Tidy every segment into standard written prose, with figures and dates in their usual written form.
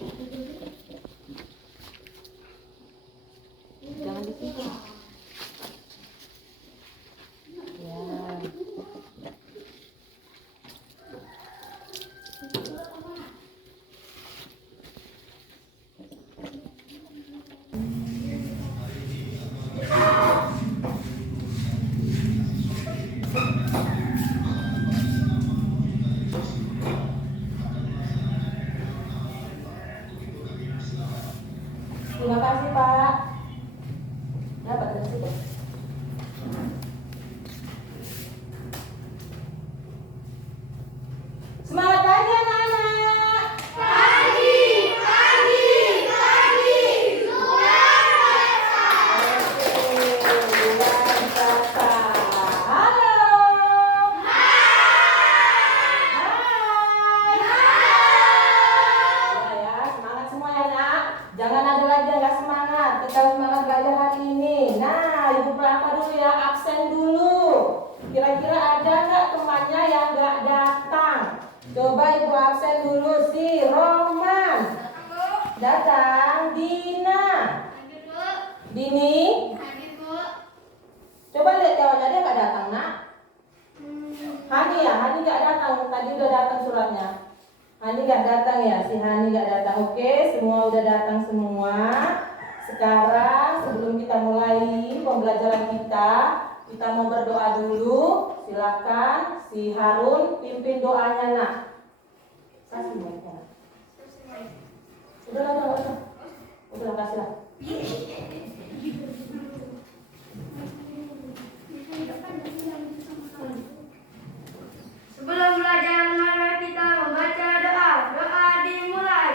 Jangan di situ. Ya. Terima kasih Pak. Dapat dari situ. Semangat pagi anak-anak. Pagi. Bulan puasa. Halo. Ya, semangat semua ya nak. Jangan ada lagi yang nggak semangat. Kita semangat belajar hari ini. Nah, ibu apa dulu ya? Absen dulu. Kira-kira ada nggak temannya yang nggak datang? Coba ibu absen dulu si Roman. Datang. Dina. Dini. Coba lihat kawannya, dia nggak datang nak. Hani ya, Hani nggak datang. Tadi udah datang suratnya. Hani nggak datang ya, si Hani nggak datang. Oke, semua udah datang semua. Sekarang sebelum kita mulai pembelajaran kita mau berdoa dulu. Silakan si Harun pimpin doanya nak. Kasih mic-nya, nak. Udah kasih lah. Sebelum belajar, mari kita membaca doa. Doa dimulai.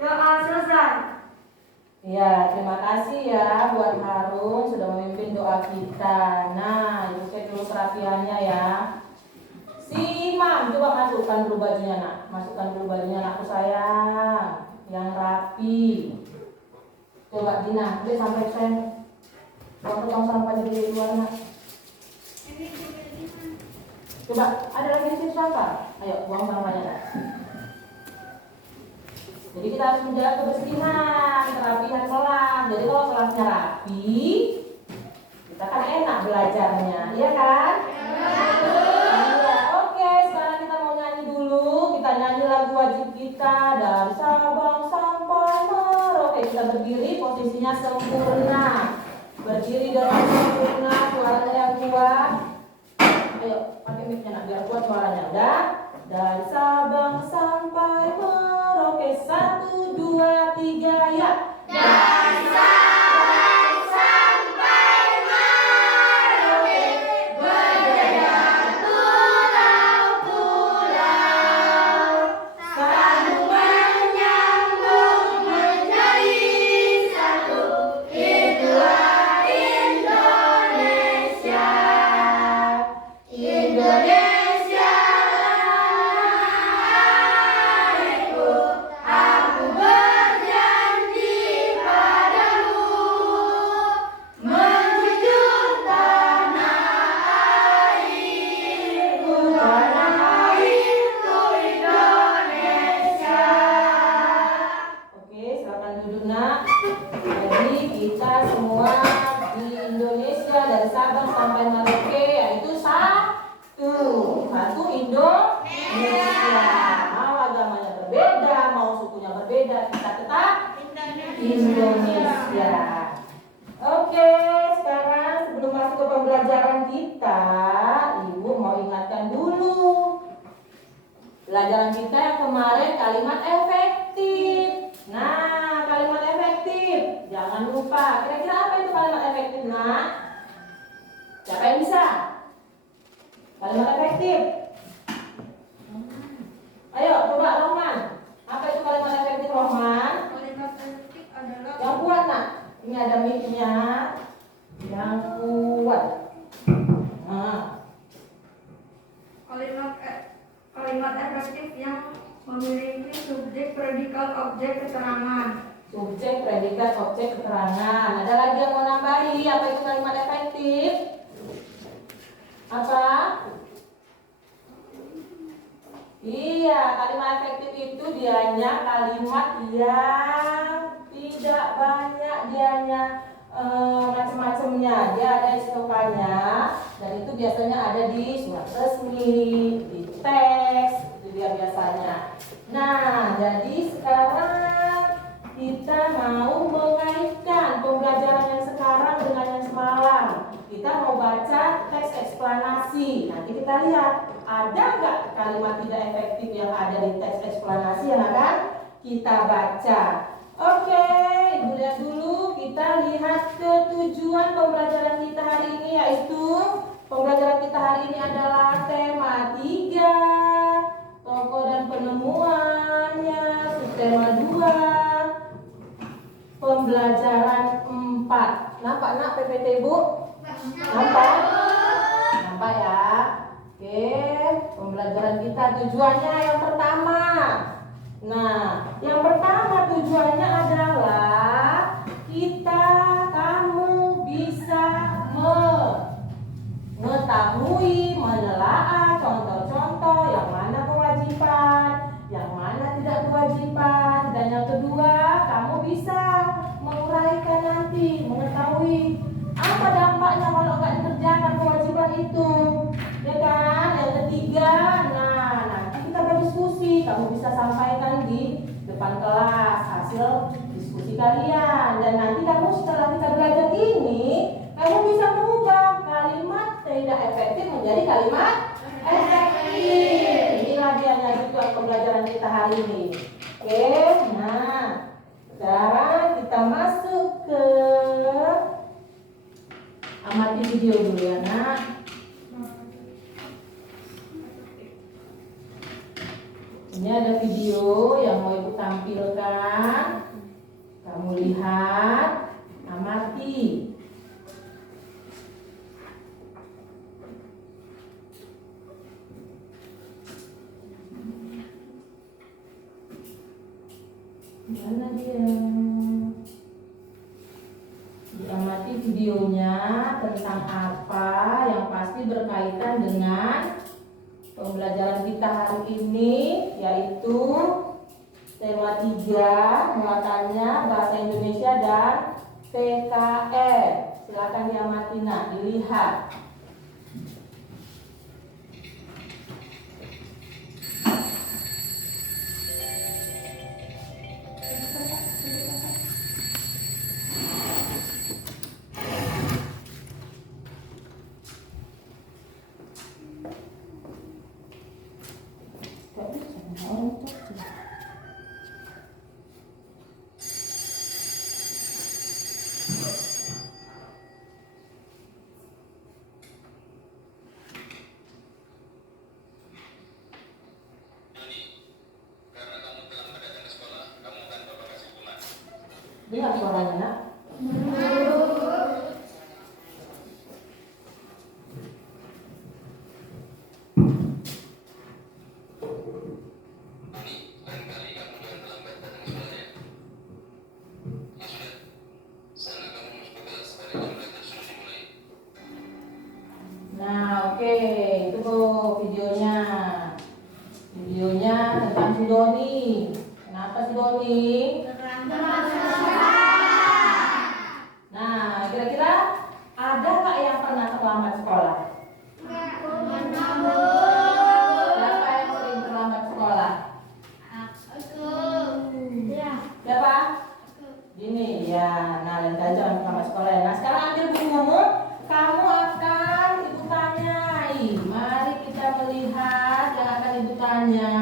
Doa selesai. Ya, terima kasih ya buat Harun sudah memimpin doa kita. Nah, ibu cek dulu kerapiannya ya. Si Imam, coba masukkan dulu bajunya nak. Masukkan dulu bajunya anakku sayang. Yang rapi. Coba Dina, udah sampai sen. Tong sampah di luar nak. Coba, ada lagi di situ sampah. Ayo, buang sampahnya nak. Jadi kita harus menjaga kebersihan, kerapihan kelas. Jadi kalau kelasnya rapi, kita kan enak belajarnya, iya kan? Iya. Oke, sekarang kita mau nyanyi dulu. Kita nyanyi lagu wajib kita dari Sabang sampai Merauke. Kita berdiri, posisinya sempurna. Berdiri dengan sempurna, suaranya yang kuat. Ayo, pakai mic-nya nak, biar kuat suaranya. Udah? Dari Sabang sampai Merauke, 1, 2, 3, ya. Dari Sabang sampai Merauke, berjejer pulau-pulau, sambung menyambung menjadi satu. Itulah Indonesia. Indonesia tanahku, aku berjanji padamu, menjunjung tanah airku, tanah airku Indonesia. Oke, silakan duduk nak. Jadi kita semua di Indonesia dari Sabang sampai Merauke yaitu satu Indonesia. Mau agamanya berbeda, mau sukunya berbeda, kita tetap Indonesia. Oke, sekarang sebelum masuk ke pembelajaran kita, Ibu mau ingatkan dulu. Pelajaran kita yang kemarin kalimat efektif. Nah, kalimat efektif. Jangan lupa. Kira-kira apa itu kalimat efektif, Nak? Siapa yang bisa? Kalimat efektif. Ayo, coba Rohman. Apa itu kalimat efektif, Rohman? Kalimat efektif adalah Yang kuat, Nak. Ini ada mic-nya. Yang kuat. Nah, kalimat efektif yang memiliki subjek, predikat, objek, keterangan. subjek, predikat, objek, keterangan. Ada lagi yang mau nambahi? Apa itu kalimat efektif? Apa? Iya, kalimat efektif itu dianya kalimat yang tidak banyak dianya macam-macamnya. Dia ada SOK-nya dan itu biasanya ada di surat resmi, di teks, itu dia biasanya. Nah, jadi sekarang kita mau mengaitkan pembelajaran yang sekarang dengan yang semalam. Kita mau baca teks eksplanasi. Nanti kita lihat ada nggak kalimat tidak efektif yang ada di teks eksplanasi yang akan kita baca. Oke, Ibu lihat dulu. Kita lihat ke tujuan pembelajaran kita hari ini, yaitu pembelajaran kita hari ini adalah tema 3, tokoh dan penemuannya, subtema 2, pembelajaran 4. Nampak nak PPT Bu? Nampak? Nampak ya? Oke, pembelajaran kita tujuannya yang pertama. Nah, yang pertama tujuannya adalah kamu bisa mengetahui, menelaah contoh-contoh yang mana kewajiban, yang mana tidak kewajiban, dan yang kedua kamu bisa menguraikan nanti, mengetahui apa dampaknya kalau nggak dikerjakan kewajiban itu, ya kan? Yang ketiga, nah nanti kita berdiskusi, kamu bisa sampaikan di depan kelas hasil diskusi kalian, dan nanti kamu setelah kita belajar ini, kamu bisa mengubah kalimat tidak efektif menjadi kalimat efektif. Inilah dianya tujuan pembelajaran kita hari ini. Oke, nah sekarang kita masuk ke amati video dulu ya nak. Ini ada video yang mau Ibu tampilkan. Kamu lihat, amati. Mana dia? Diamati videonya tentang apa yang pasti berkaitan dengan pembelajaran kita hari ini, yaitu tema 3, muatannya bahasa Indonesia dan PKN. Silakan diamati nak, dilihat. Dengar suaranya nak. Nah, oke, itu tuh videonya. Videonya tentang si Doni. Kenapa si Doni? Nah, kira-kira Gini ya, nah lain kali jangan sama sekolah ya. Nah sekarang ambil bukumu, kamu akan ibu tanyai. Mari kita melihat yang akan ibu tanya.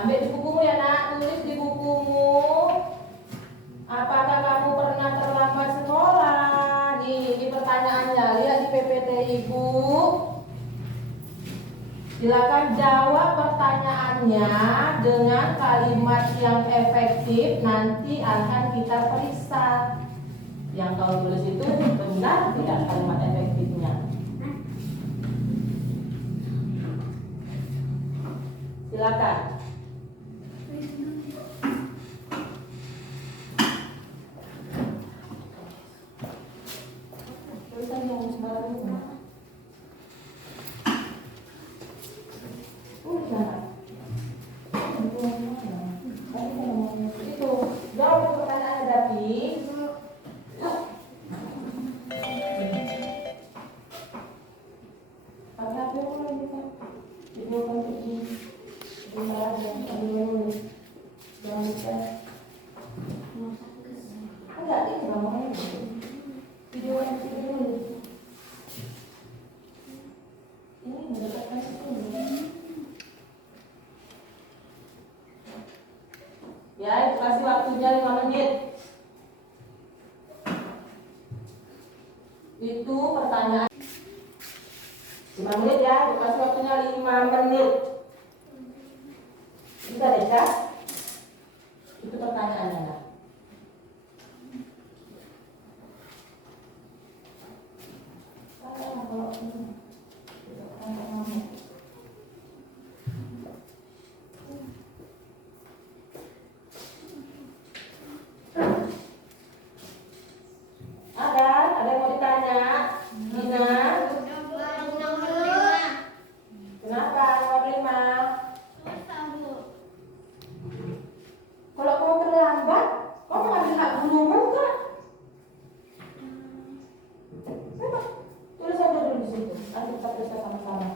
Ambil di bukumu ya nak, tulis di bukumu. Apakah kamu pernah terlambat sekolah? Ini pertanyaannya, lihat di PPT ibu. Silakan jawab pertanyaannya dengan kalimat yang efektif. Nanti akan kita periksa. Yang kau tulis itu benar tidak kalimat efektifnya? Silakan. Tulisan yang sembarang itu. Itu jawab pertanyaannya David. Ya, itu kasih waktunya 5 menit. Itu pertanyaan 5 menit ya, itu kasih waktunya 5 menit. Bisa baca? Itu pertanyaannya nak. Ada yang mau ditanya? Dina? Kenapa nomor 5? Kalau kamu terlambat, kamu ngambil hak gurumu enggak? Tulis aja dulu di situ. Nanti kita periksa sama-sama.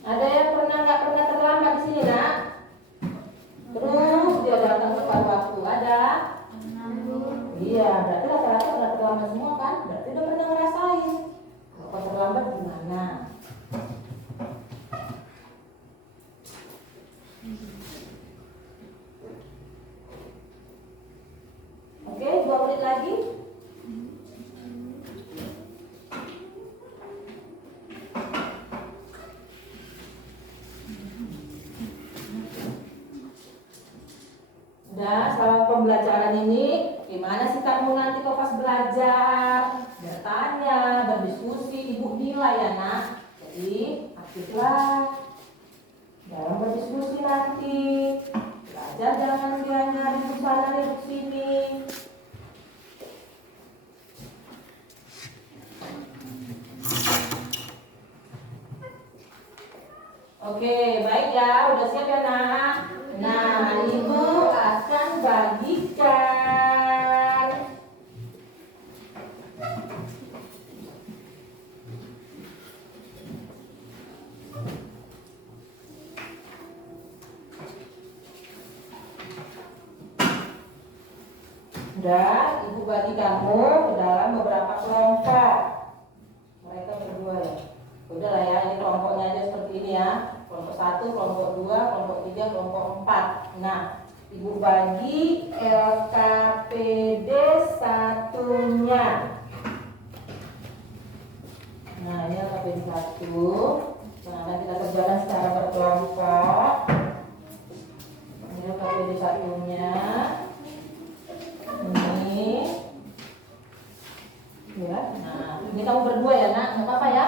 Ada yang nggak pernah terlambat di sini nak? Terus dia datang tepat waktu. Ada? Iya, berarti rata-rata udah terlambat semua kan? Berarti udah pernah ngerasain. Kalau terlambat gimana? Oke, 2 menit lagi. Udah, selama pembelajaran ini, gimana sih kamu nanti kok pas belajar? Bertanya, berdiskusi, ibu nilai ya nak. Jadi, aktiflah dalam berdiskusi nanti. Belajar jangan dia ribut sana ribut sini. Oke, baik ya, udah siap ya nak? Nah, ibu akan bagikan. Dan ibu bagi kamu ke dalam beberapa kelompok. Mereka berdua ya. Udah lah ya, ini kelompoknya aja seperti ini ya. Kelompok 1, kelompok 2, kelompok 3, kelompok 4. Nah, ibu bagi LKPD satunya. Nah, ini LKPD 1. Nah, akan kita kerjakan secara berkelompok. Ini LKPD satunya. Ini. Ya. Nah, ini kamu berdua ya nak, nggak apa-apa ya?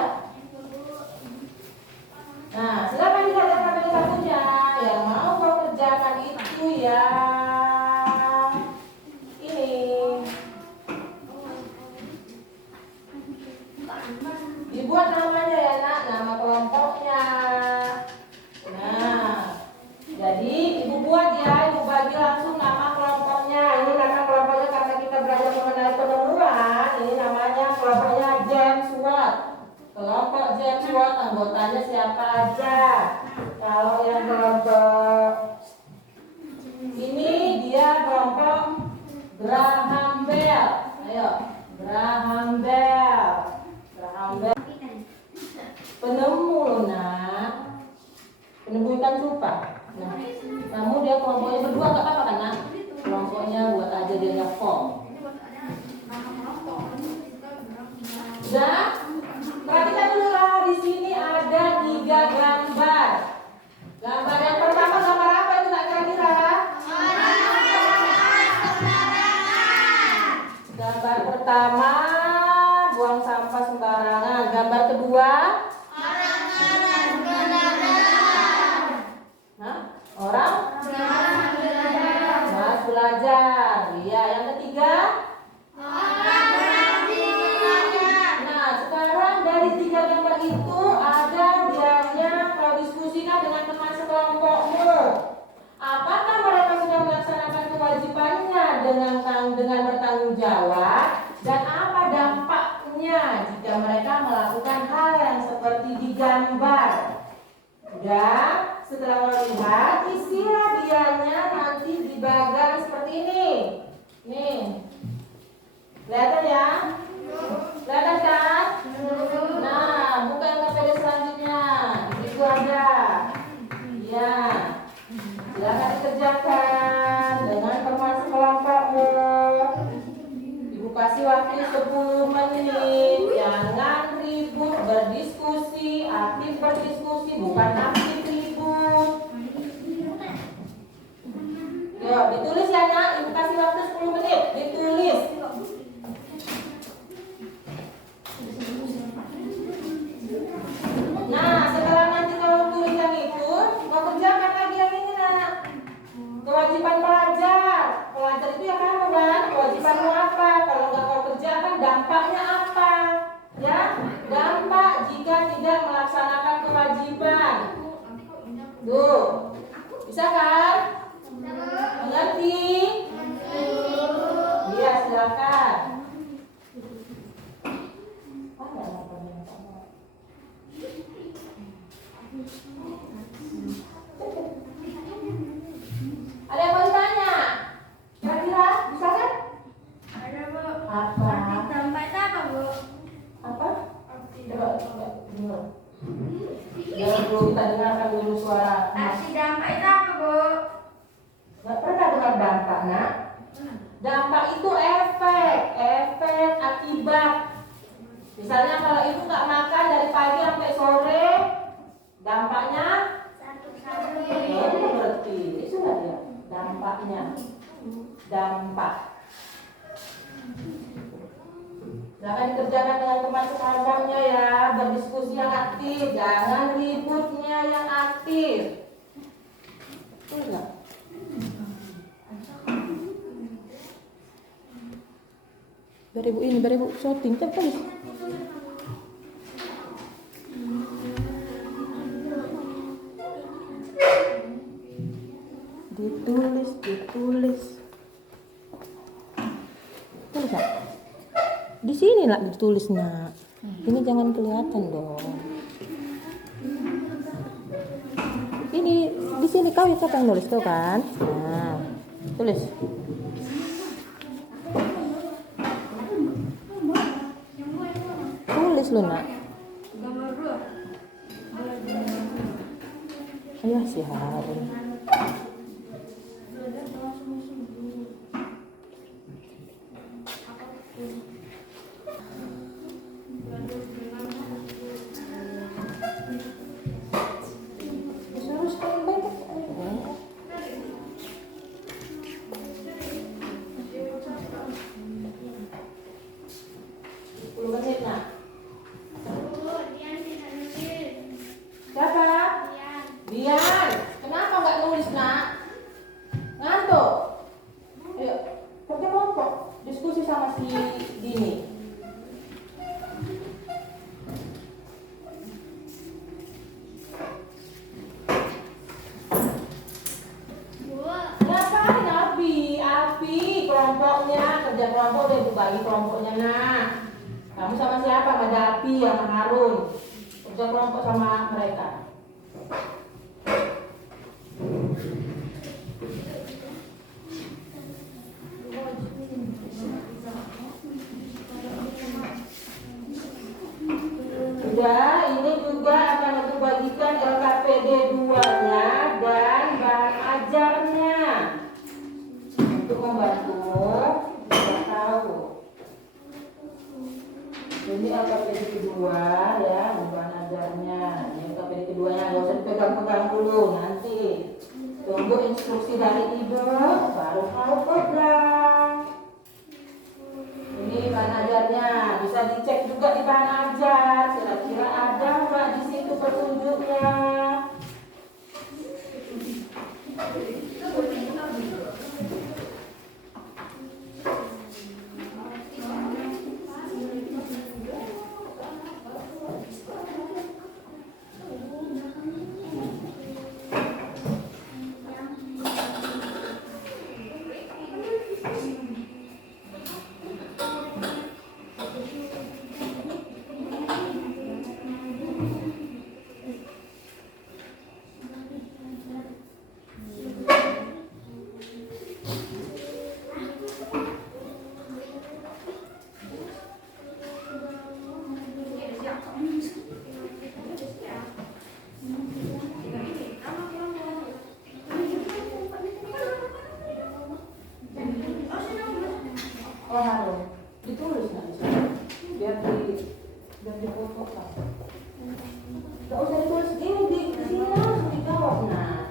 game SWOT, anggotanya siapa aja? Kalau yang kelompok ini dia kelompok Graham Bell. Ayo, Graham Bell. Graham Bell. Penemu loh nak. Penemu ikan cupang. Nah, kamu dia kelompoknya berdua nggak apa-apa kan nak? Kelompoknya buat aja dia nyepong. Udah? Perhatikan dulu lah, di sini ada 3 gambar. Gambar yang pertama gambar apa itu nak kira-kira? Gambar pertama buang sampah sembarangan. Gambar kedua? Orang? Mas belajar. Iya, yang ketiga? Nah, sekarang dari 3 gambar itu ada dianya kau diskusikan dengan teman sekelompokmu. Apakah mereka sudah melaksanakan kewajibannya dengan bertanggung jawab dan apa dampaknya jika mereka melakukan hal yang seperti digambar? Udah? Setelah melihat, isilah dianya nanti di bagian seperti ini. Nih. Kelihatan ya? Kelihatan kan? Nah, buka yang page selanjutnya. Itu ada. Ya. Silakan dikerjakan dengan teman sekelompokmu. Ibu kasih waktu 10 menit. Jangan ribut, berdiskusi, aktif berdiskusi, bukan aktif ribut. Yuk, ditulis ya nak. Ibu kasih waktu 10 menit. Ditulis. Nah, setelah nanti kau tulis yang itu, kau kerjakan lagi yang ini nak. Kewajiban pelajar. Pelajar itu ya kamu kan? Kewajibanmu apa? Kalau nggak kau kerjakan, dampaknya apa? Ya, dampak jika tidak melaksanakan kewajiban. Tuh, bisa kan? Mengerti? Iya, silakan. Ada yang mau ditanya? Kira-kira bisa kan? Ada Bu. Apa? Arti dampak itu apa Bu? Apa? Coba dengar. Jangan dulu kita dengarkan dulu suara. Arti dampak itu apa Bu? Nggak pernah dengar dampak nak? Dampak itu efek akibat. Misalnya kalau ibu nggak makan dari pagi sampai sore, dampaknya berarti itu lah dia dampaknya. Dampak. Silakan dikerjakan dengan teman sekelompoknya ya, berdiskusi yang aktif, jangan ributnya yang aktif. Betul nggak? Biar ibu shooting terus. Ditulis. Tulis nak. Di sini lah ditulis nak. Ini jangan kelihatan dong. Ini di sini kau yang nulis tuh kan? Nah, tulis. Tulis lu nak. Gambar 2. Ayo si Harun. Dian, kenapa nggak nulis nak? Ngantuk. Ayo, kerja kelompok, diskusi sama si Dini. Ngapain Api kelompoknya, kerja kelompok udah bagi kelompoknya nak. Kamu sama siapa? Sama Api, sama Harun. kerja kelompok sama mereka. Sudah, ini juga akan aku bagikan LKPD 2-nya dan bahan ajarnya untuk membantu kita tahu. Ini LKPD kedua ya, bahan ajarnya. Ini LKPD keduanya, nggak usah dipegang-pegang dulu, nanti tunggu instruksi dari ibu baru kau pegang. Ini bahan ajarnya, bisa dicek juga di bahan ajar, kira-kira ada nggak di situ petunjuknya. Oh harus ditulis nanti biar difoto kan. Gak usah ditulis ini di sini langsung dijawab. Nah,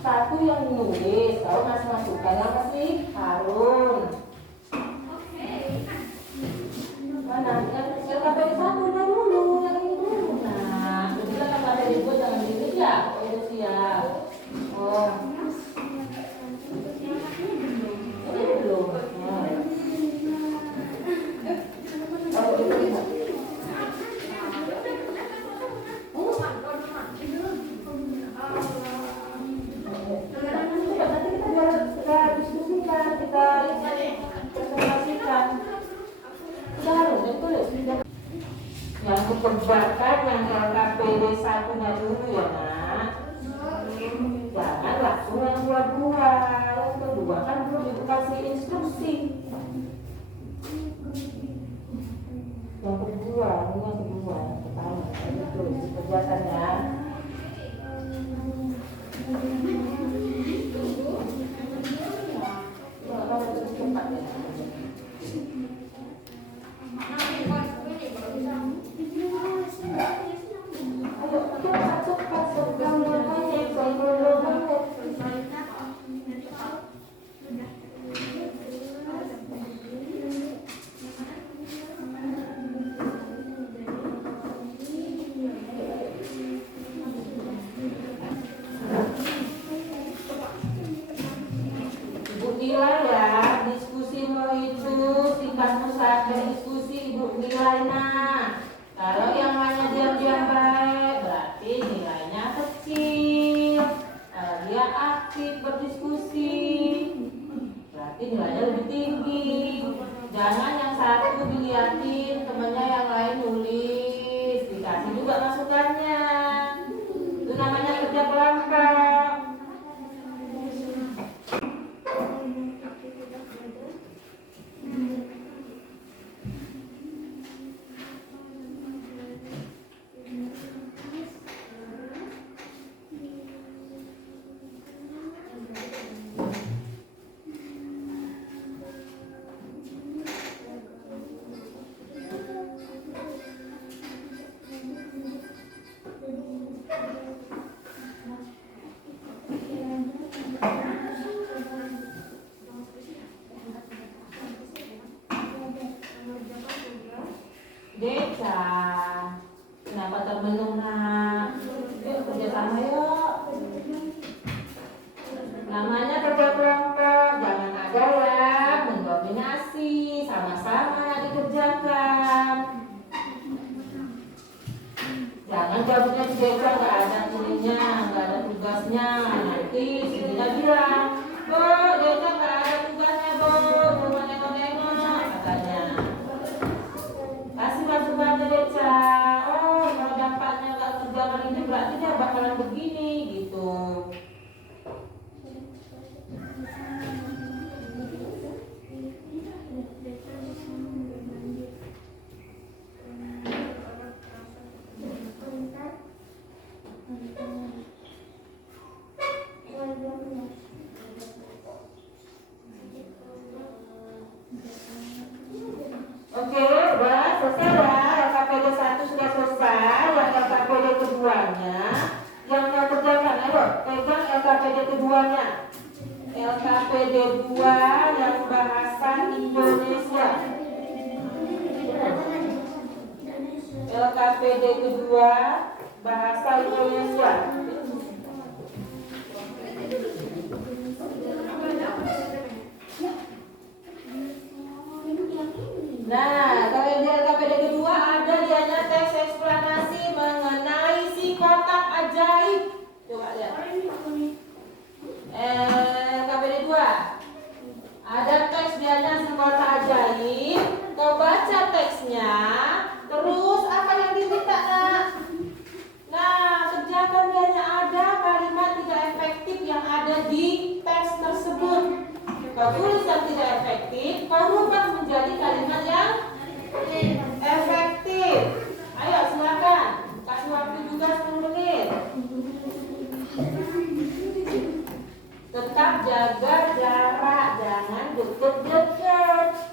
satu yang nulis, kalau masih masukan yang kasih Harun. Mana? Yang LKPD 1-nya dulu, yang ini dulu. Nah, jadi LKPD 2 jangan ditulis ya, kalau udah siap. Oh. Ini belum. Yang dikerjakan yang LKPD 1-nya dulu ya nak. Jangan langsung yang dua-dua. Yang kedua kan belum dikasih instruksi. Yang kedua, ini yang kedua, yang pertama itu dikerjakan ya. Nah, kalau yang lainnya diam-diam baik, berarti nilainya kecil. Kalau dia aktif berdiskusi, berarti nilainya lebih tinggi. Jangan yang satu dilihatin, temannya yang lain nulis, dikasih juga masukannya. Itu namanya kerja kelompok. Deca, kenapa termenung nak? Yuk kerjasama yuk. Namanya kerja kelompok, jangan ada yang mendominasi, sama-sama dikerjakan. Jangan jawabnya di Deca nggak ada ininya, nggak ada tugasnya. Nanti sininya bilang, Bu, Deca nggak ada tugasnya Bu, cuma nengok-nengok katanya. Kasih masukan ke Deca. Oh gambar ini berarti dia bakalan begini gitu. Oke, udah selesai ya. LKPD 1 sudah selesai. Yang LKPD keduanya, yang mau kerjakan, ayo pegang LKPD keduanya. LKPD 2 yang bahasa Indonesia. LKPD kedua bahasa Indonesia. Nah, kalau di LKPD kedua ada dianya teks eksplanasi mengenai si kotak ajaib. Coba lihat. LKPD 2 ada teks dianya si kotak ajaib. Kau baca teksnya, terus apa yang diminta, nak? Nah, kerjakan dianya ada kalimat tidak efektif yang ada di teks tersebut. Kau tulis yang tidak efektif, kau rubah menjadi kalimat yang efektif. Ayo silakan, kasih waktu juga 10 menit. Tetap jaga jarak, jangan deket-deket.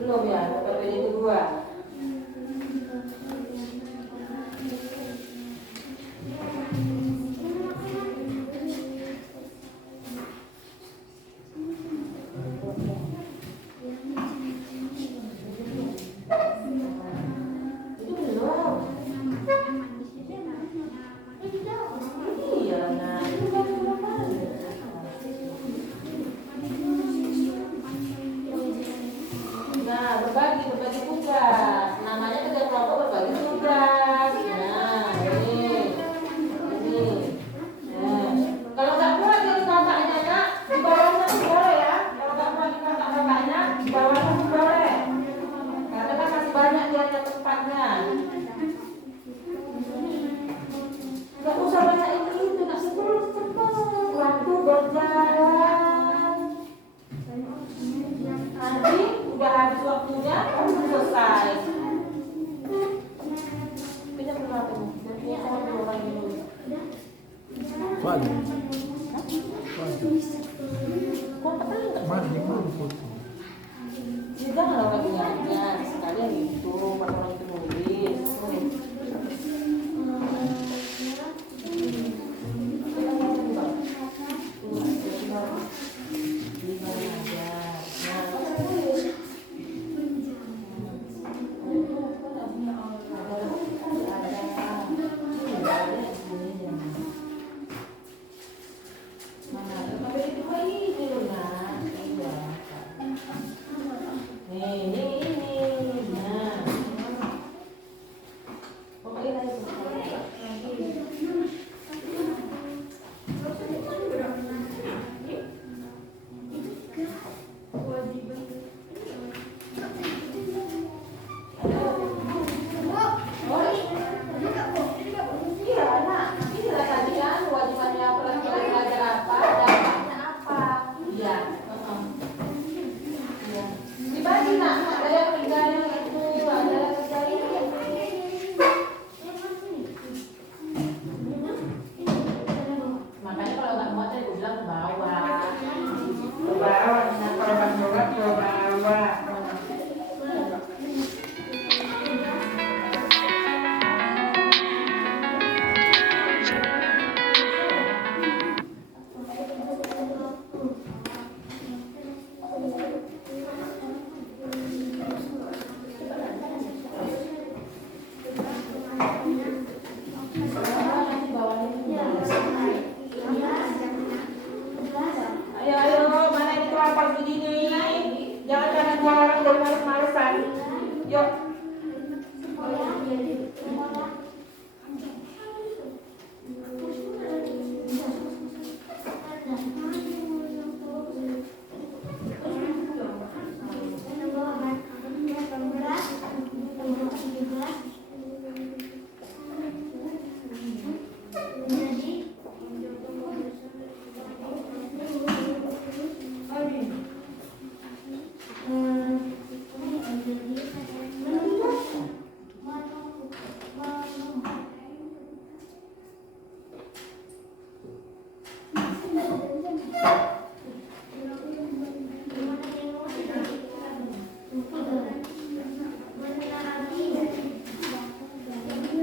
Belum ya, LKPD kedua. Itu belum. Iya, nah itu kan belum ada. Nah, berbagi tugas. Namanya kerja kelompok berbagi tugas. Nah, ini. Nah, kalau nggak kuat di kotaknya, nak, di bawahnya tuh boleh ya. Kalau nggak kuat di kotak bapaknya, di bawahnya tuh boleh. Karena kan masih banyak dia tempatnya. Nggak usah banyak itu, nak cepat. Waktu berjalan. Nanti udah habis waktunya, kamu selesai. Kita berapa nih? Jadi sama dua orang dulu. Vale. Kok petang nggak? Mana yang mau foto? Ya jangan orang ingatnya, sekalian itu orang itu nulis.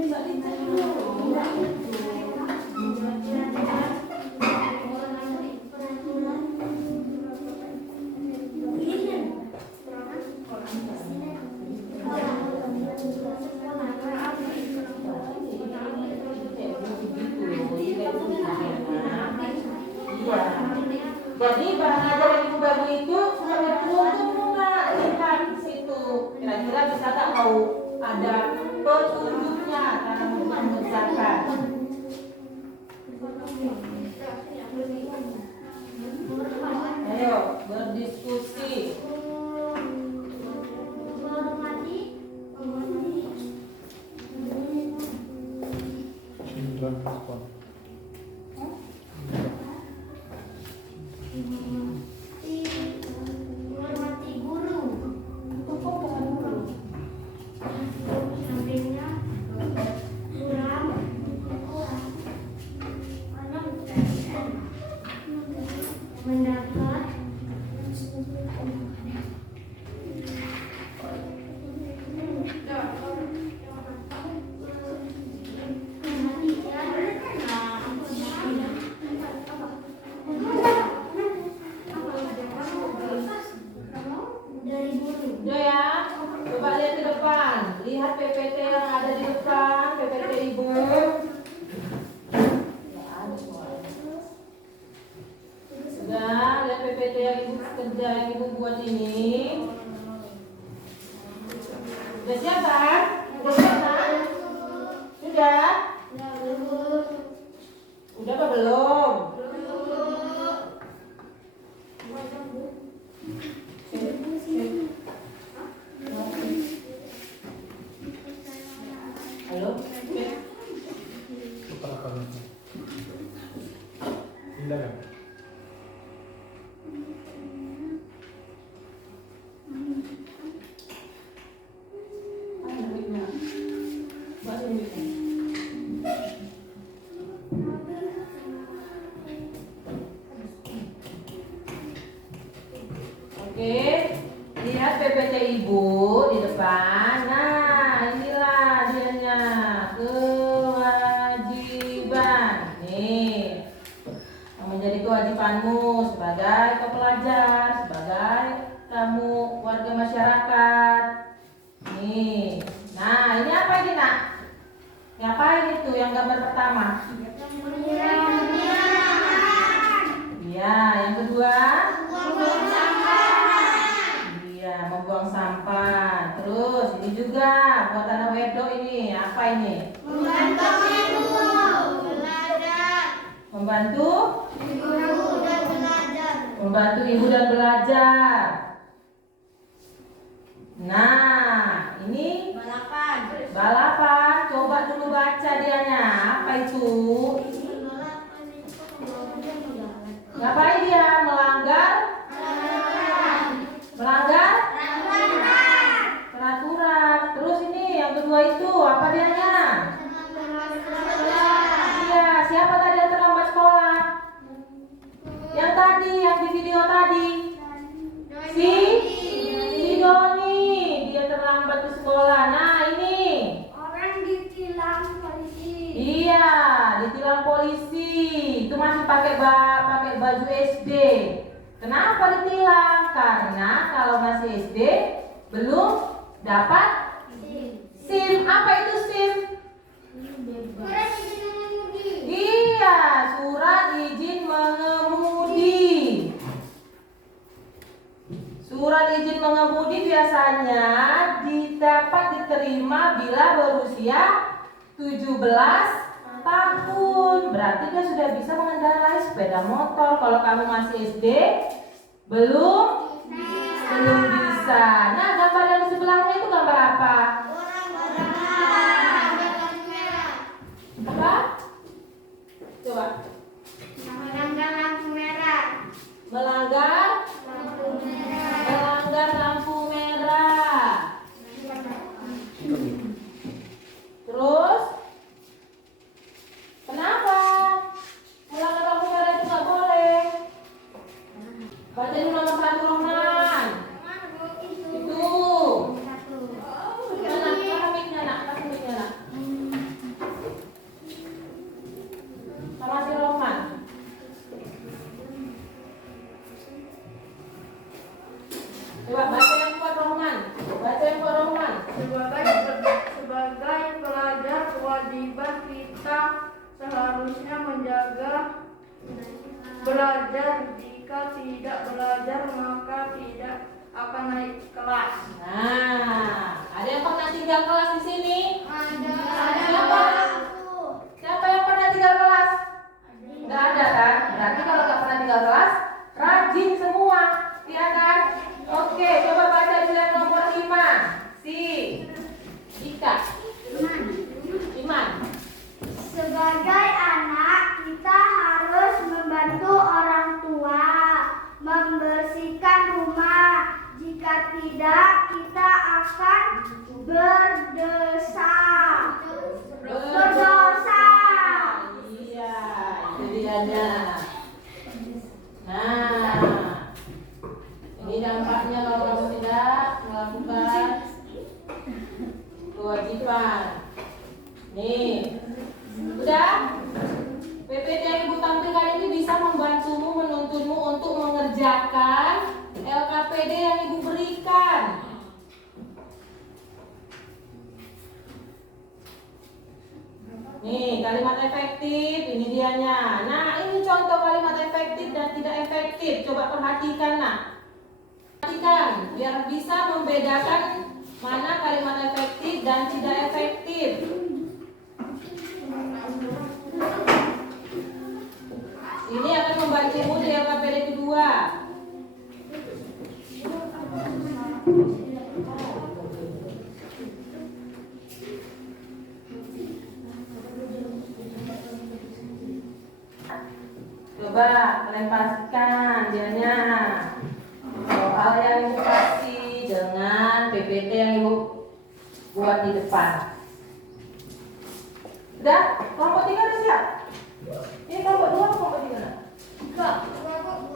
bisa dicek dulu. Jadi barang ajar yang ibu bagi itu sampai tuh nggak lihat di situ. Kira-kira bisa nggak mau ada petunjuknya dalam mengerjakan? Ayo berdiskusi. Menghormati guru. Sampingnya suram. Mendapat dari guru. Udah ya, coba lihat ke depan. Lihat PPT yang ada di depan, PPT ibu. Sudah, lihat PPT yang ibu kerja yang ibu buat ini. Sudah siap kan? Sudah siap kan? Sudah? Udah apa belum? Halo? Pindah kan? Oke, lihat PPT ibu di depan. Nah, inilah dianya kewajiban. Nih, yang menjadi kewajibanmu sebagai pelajar, sebagai kamu warga masyarakat. Nih, nah ini apa ini nak? Ngapain itu yang gambar pertama? Iya, yang kedua? Iya, membuang sampah. Terus ini juga buat anak wedok ini. Apa ini? Membantu membantu ibu dan belajar. Nah, ini balapan. Coba dulu baca dianya. Apa itu? Ngapain dia? Melanggar peraturan. Terus ini yang kedua itu apa dianya? Iya, siapa tadi yang terlambat sekolah? Yang tadi, yang di video tadi. Si Doni, dia terlambat ke sekolah. Nah, ini. Orang ditilang polisi. Iya, ditilang polisi. Itu masih pakai baju SD. Kenapa ditilang? Karena kalau masih SD belum dapat SIM. Apa itu SIM? Iya, surat izin mengemudi. Surat izin mengemudi biasanya dapat diterima bila berusia 17 tahun. Berarti dia sudah bisa mengendarai sepeda motor. Kalau kamu masih SD belum bisa. Nah, gambar yang di sebelahnya itu gambar apa? Apa? Coba. Melanggar lampu merah. Melanggar lampu merah. Terus kenapa? Melanggar lampu merah itu nggak boleh. Baca dulu nomor 1 Roman. Itu. Mana? kewajiban kita seharusnya menjaga belajar. Jika tidak belajar maka tidak akan naik kelas. Nah, ada yang pernah tinggal kelas di sini? Ada. Siapa? Siapa yang pernah tinggal kelas? Nggak ada kan? Berarti kalau nggak pernah tinggal kelas, rajin semua, ya kan? Oke, coba baca dulu yang nomor 5. Si Ika. Iman. Sebagai anak, kita harus membantu orang tua membersihkan rumah. Jika tidak, kita akan berdosa. Iya, itu dianya. Nah, ini dampaknya kalau kamu tidak melakukan kewajiban. Nih, udah? PPT yang Ibu tampilkan ini bisa membantumu, menuntunmu untuk mengerjakan LKPD yang Ibu berikan. Nih, kalimat efektif, ini dianya. Nah, ini contoh kalimat efektif dan tidak efektif. Coba perhatikan, nak. Perhatikan, biar bisa membedakan mana kalimat efektif dan tidak efektif. Ini akan membantumu di LKPD kedua. Coba kalian pastikan dianya soal yang Ibu kasih dengan PPT yang Ibu buat di depan. Udah? Kelompok 3 udah siap? Ini kelompok 2 atau kelompok 3?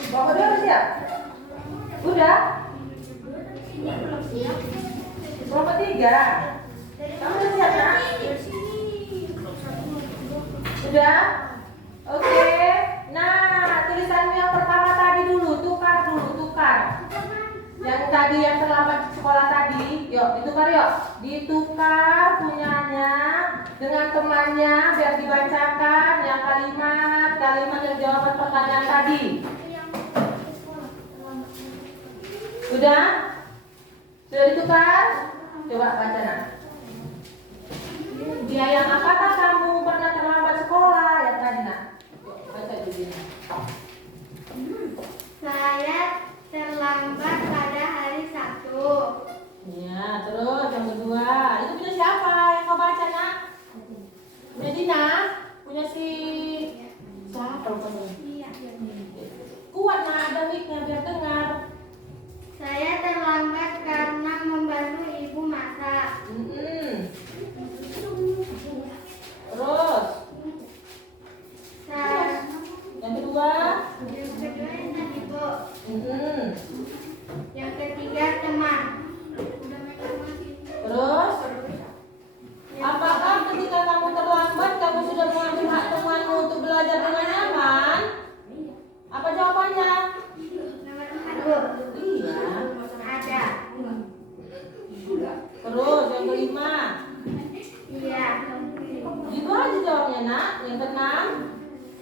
Kelompok 2 udah siap? Udah? Kelompok 3? Kamu udah siap, nak? Udah? Oke. Nah, tulisanmu yang pertama tadi dulu, tukar dulu, tukar. Yang tadi yang terlambat sekolah tadi, yuk ditukar yuk. Ditukar punyanya dengan temannya biar dibacakan yang kalimat yang jawaban pertanyaan tadi. Sudah? Sudah ditukar? Coba baca, nak. Dia yang apakah kamu pernah terlambat sekolah yang tadi, nak? Baca dulu. Saya terlambat pada hari Sabtu. Ya, terus yang kedua, itu punya siapa yang kau baca, nak? Punya Dina? Punya si siapa rupanya? Kuat, nak, ada mic-nya biar dengar. Saya terlambat karena membantu ibu masak. Terus Saya yang kedua, yang kedua ini ibu. Yang ketiga teman. terus apakah ketika kamu terlambat kamu sudah mengambil hak temanmu untuk belajar dengan nyaman? Apa jawabannya? Nomor 1. Iya. Ada. Terus yang kelima, Iya. gitu aja jawabnya, nak. Yang keenam,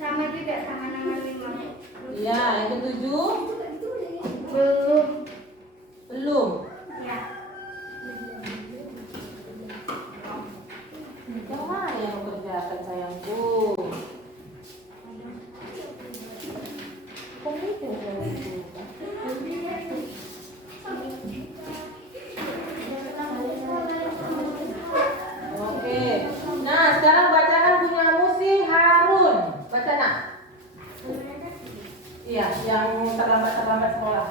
Sama juga sama nomor 5. iya. Yang ketujuh, Belum. belum. Ya. Yang mana yang kau kerjakan, sayangku? Kok gitu, sayangku? Oke. Nah, sekarang bacakan bunyamu si Harun. Baca, nak. Iya, yang terlambat sekolah.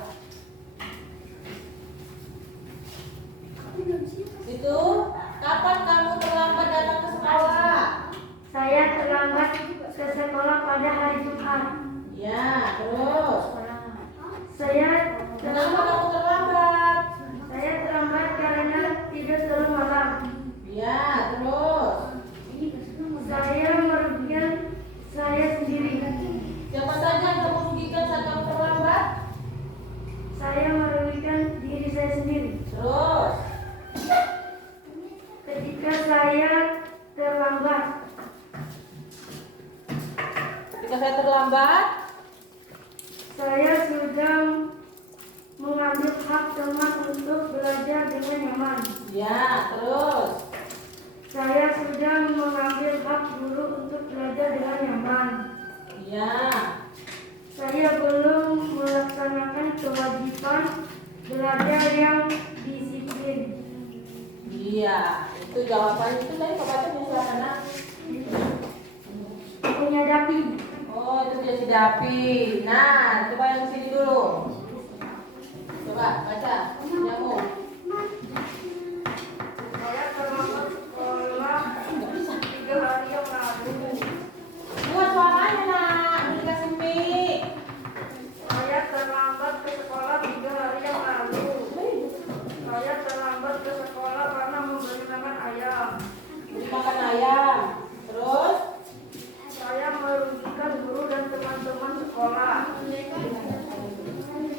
Itu, kapan kamu terlambat datang ke sekolah? Saya terlambat ke sekolah pada hari Jumat. Ya, terus. Saya Kenapa kamu terlambat? Saya terlambat karena tidur terlalu malam. Ya, terus. Saya merugikan saya sendiri. Siapa saja yang kamu rugikan saat kamu terlambat? Saya merugikan diri saya sendiri. Terus. Ketika saya terlambat, Ketika saya terlambat, Saya sudah mengambil hak teman untuk belajar dengan nyaman. ya, terus. Saya sudah mengambil hak guru untuk belajar dengan nyaman. Ya, Saya belum melaksanakan kewajiban belajar yang disiplin. iya. Itu jawaban itu tadi Bapak bisa karena. Menyadapi. Oh, itu jadi Dapi. Nah, coba yang sini dulu. Coba baca. Kamu. Saya terlambat sekolah 3 hari yang lalu. Buat suaranya nak, dikasih mic. Saya terlambat ke sekolah 3 hari yang lalu. Saya terlambat ke sekolah karena membeli makan ayam. Beli makan ayam. Terus, Saya merugikan guru dan teman-teman sekolah.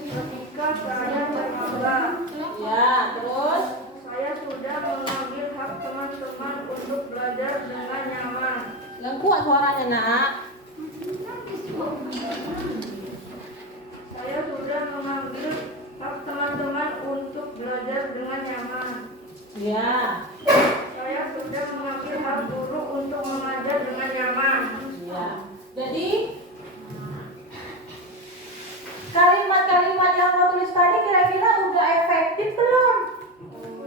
Ketika saya terlambat, ya, terus. saya sudah mengambil hak teman-teman untuk belajar dengan nyaman. Yang kuat suaranya nak. Saya sudah mengambil hak teman-teman untuk belajar dengan nyaman. Ya, Saya sudah mengambil hak guru untuk mengajar dengan nyaman. ya. Jadi kalimat-kalimat yang kau tulis tadi kira-kira udah efektif belum?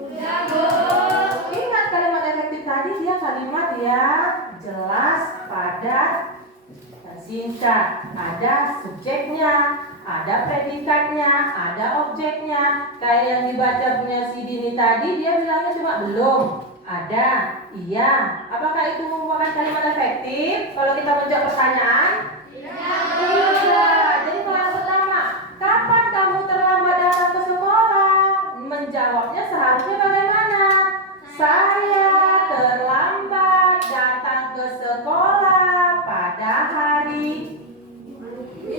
Udah, Bu. Ingat kalimat efektif tadi dia kalimat yang jelas, padat, dan singkat. Ada subjeknya, ada predikatnya, ada objeknya. Kayak yang dibaca punya si Dini tadi dia bilangnya cuma belum, ada, iya. Apakah itu merupakan kalimat efektif? Kalau kita menjawab pertanyaan? Iya. Jadi kelas pertama, kapan kamu terlambat datang ke sekolah? Menjawabnya seharusnya bagaimana? Saya terlambat datang ke sekolah pada hari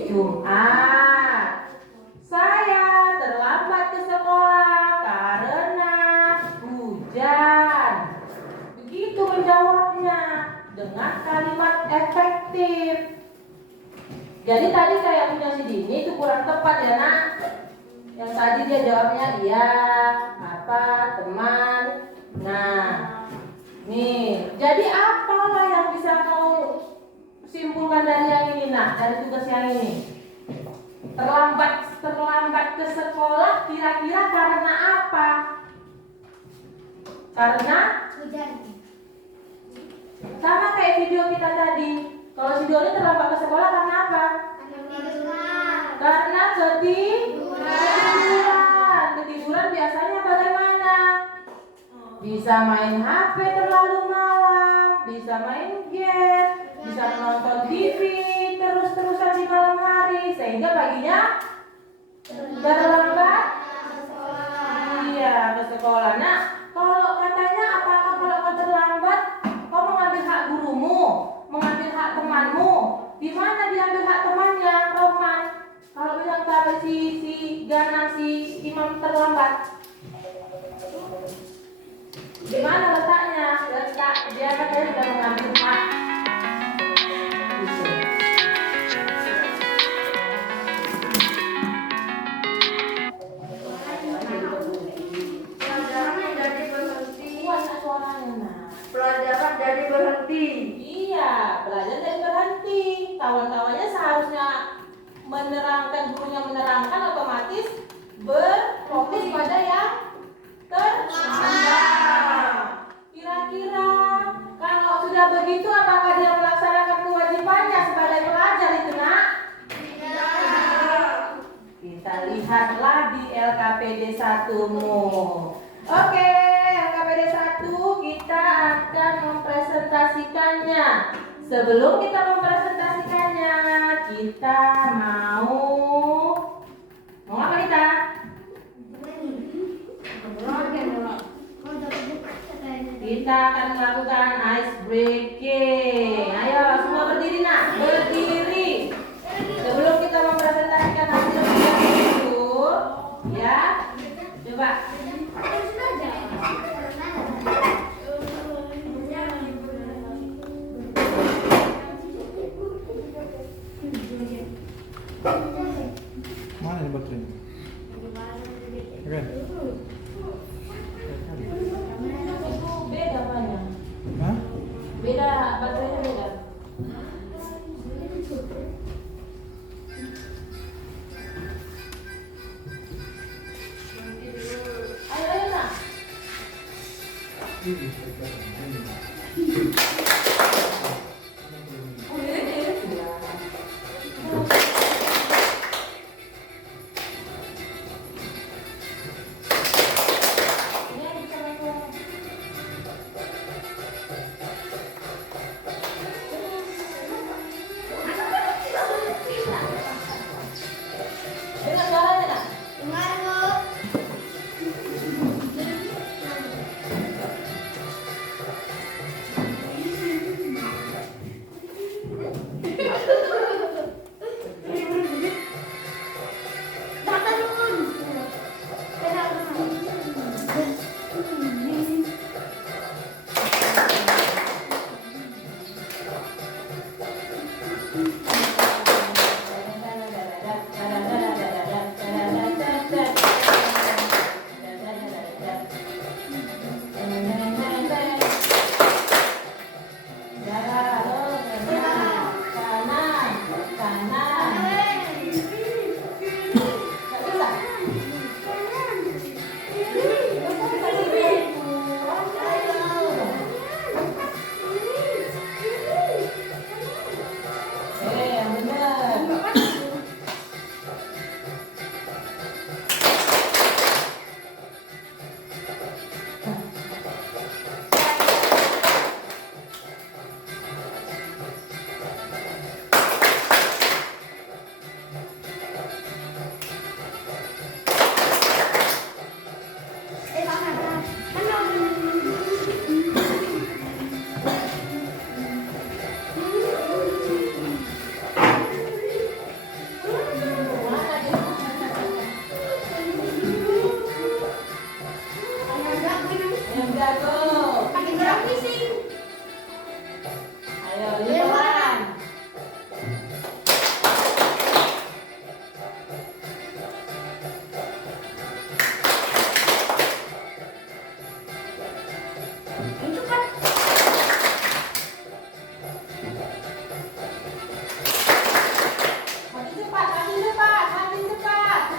Jumat. Saya terlambat ke sekolah karena hujan. Begitu menjawabnya dengan kalimat efektif. Jadi tadi kayak punya si Dini itu kurang tepat ya nak. Yang tadi dia jawabnya iya, apa, teman. Nah, nih. Jadi apalah yang bisa kau simpulkan dari yang ini nak, dari tugas yang ini? Terlambat ke sekolah kira-kira karena apa? Karena Hujan. sama kayak video kita tadi. Kalau si Doni terlambat ke sekolah karena apa? Karena ketiduran. Ketiduran biasanya bagaimana? Bisa main HP terlalu malam, bisa main game, bisa menonton TV terus-terusan di malam hari sehingga paginya terlambat. Iya, ke sekolah. Nah, kalau katanya apakah kalau kau terlambat, kau mengambil hak gurumu, mengambil hak temanmu? Di mana diambil hak temannya, Roman? Kalau bilang tadi si Gana, si Imam terlambat, di mana letaknya? Letak dia katanya sudah mengambil hak. Gitu. Pelajaran jadi berhenti. Kuat suaranya nak. Pelajaran jadi berhenti. Iya, belajar dan berhenti. Kawan-kawannya seharusnya menerangkan, gurunya menerangkan, otomatis berfokus pada yang terlambat. Kira-kira kalau sudah begitu, apakah dia melaksanakan kewajibannya sebagai pelajar itu nak? Kita lihatlah di LKPD 1-mu. Oke, LKPD 1 kita akan mempresentasikannya. Sebelum kita mempresentasikannya, kita mau apa kita? Kita akan melakukan ice breaking. Ayo semua berdiri nak, berdiri. Sebelum kita mempresentasikan hasil ujian itu, ya, coba. Beda, baterainya beda. Ayo, ayo nak. Dengar suaranya nak? Dengar, Bu. Yang jago. Ayo, lihat. Makin cepat, makin cepat, makin cepat.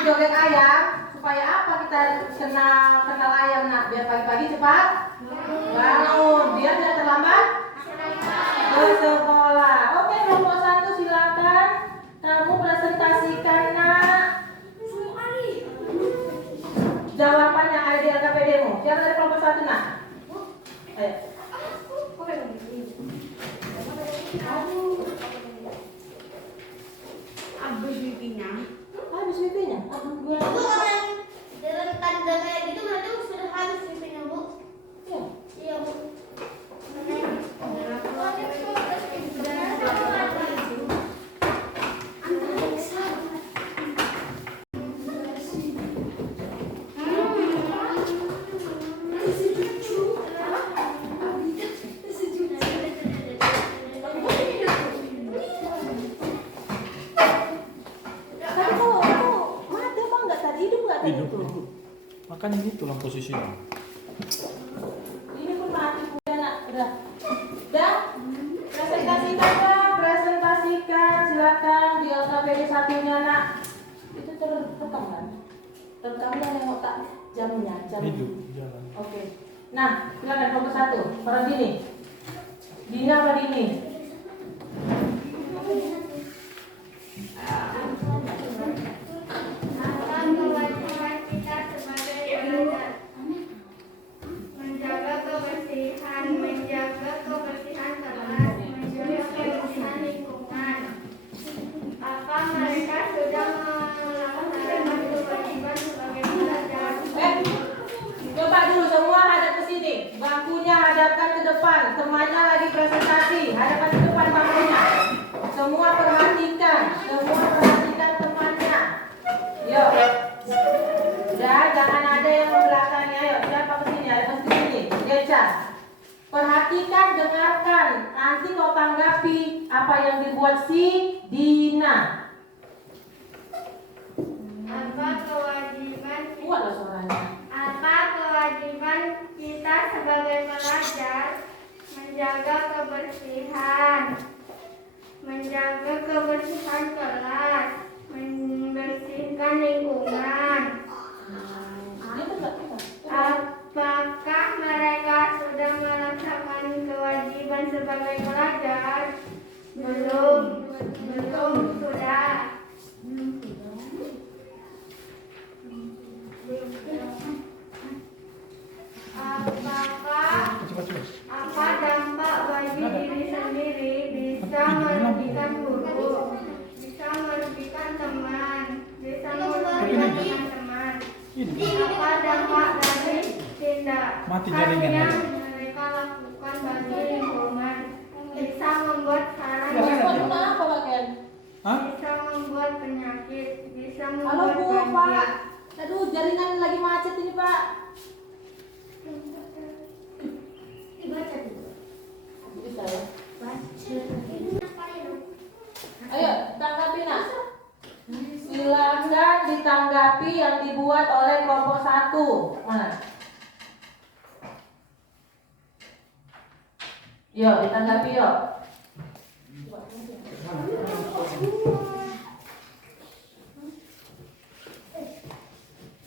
Joget ayam supaya apa kita kenal ayam nak biar pagi-pagi cepat bangun biar tidak terlambat ke sekolah. Oke, kelompok 1 silakan kamu presentasikan nak jawabannya IDLKPD-mu. Siapa dari kelompok 1 nak? Ayo. Habis pipinya. Habis pipinya? Itu kalau yang tanda kayak gitu berarti sudah habis pipinya, Bu. Iya. Iya, Bu. Hidup. Makanya ini tulang posisinya. Ini pun mati udah nak, udah. Dah? Presentasikan, silakan di LKPD 1-nya nak. Itu terekam kan? Rekamnya nengok tak jamnya, Hidup jalan. Oke. Nah, silakan kelompok 1. Orang Dini. Dina apa Dini? Akan mewajibkan kita sebagai belajar menjaga kebersihan kelas, menjaga kebersihan lingkungan. Apa mereka sudah melaksanakan kewajiban sebagai belajar? Coba dulu semua hadap ke sini. Bangkunya hadapkan ke depan. Temannya lagi presentasi. Hadapkan ke depan bangkunya. Semua perhatikan temannya. Perhatikan, dengarkan. Nanti kau tanggapi apa yang dibuat si Dina. Apa kewajiban Kuatlah suaranya. Apa kewajiban kita sebagai pelajar? Menjaga kebersihan, menjaga kebersihan kelas, membersihkan lingkungan. Apakah mereka sudah melaksanakan kewajiban sebagai pelajar? Belum, sudah. Apa dampak bagi diri sendiri? Bisa merugikan guru, bisa merugikan teman, bisa merugikan teman. Apa dampak dari tindakan yang mereka lakukan bagi lingkungan? Bisa membuat salah, Apa Pak Ken? bisa membuat penyakit, bisa Halo membuat Bu, banjir. Pak. Aduh, jaringan lagi macet ini Pak. Bisa ya? Ayo, tanggapi nak. Silakan ditanggapi yang dibuat oleh kelompok 1. Mana? Yuk, ditanggapi yuk.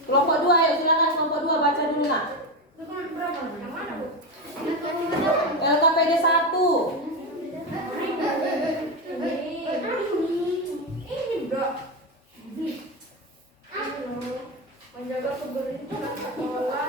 Kelompok 2, ayo silakan kelompok 2 baca dulu nak. LKPD 1. Menjaga kebersihan sekolah.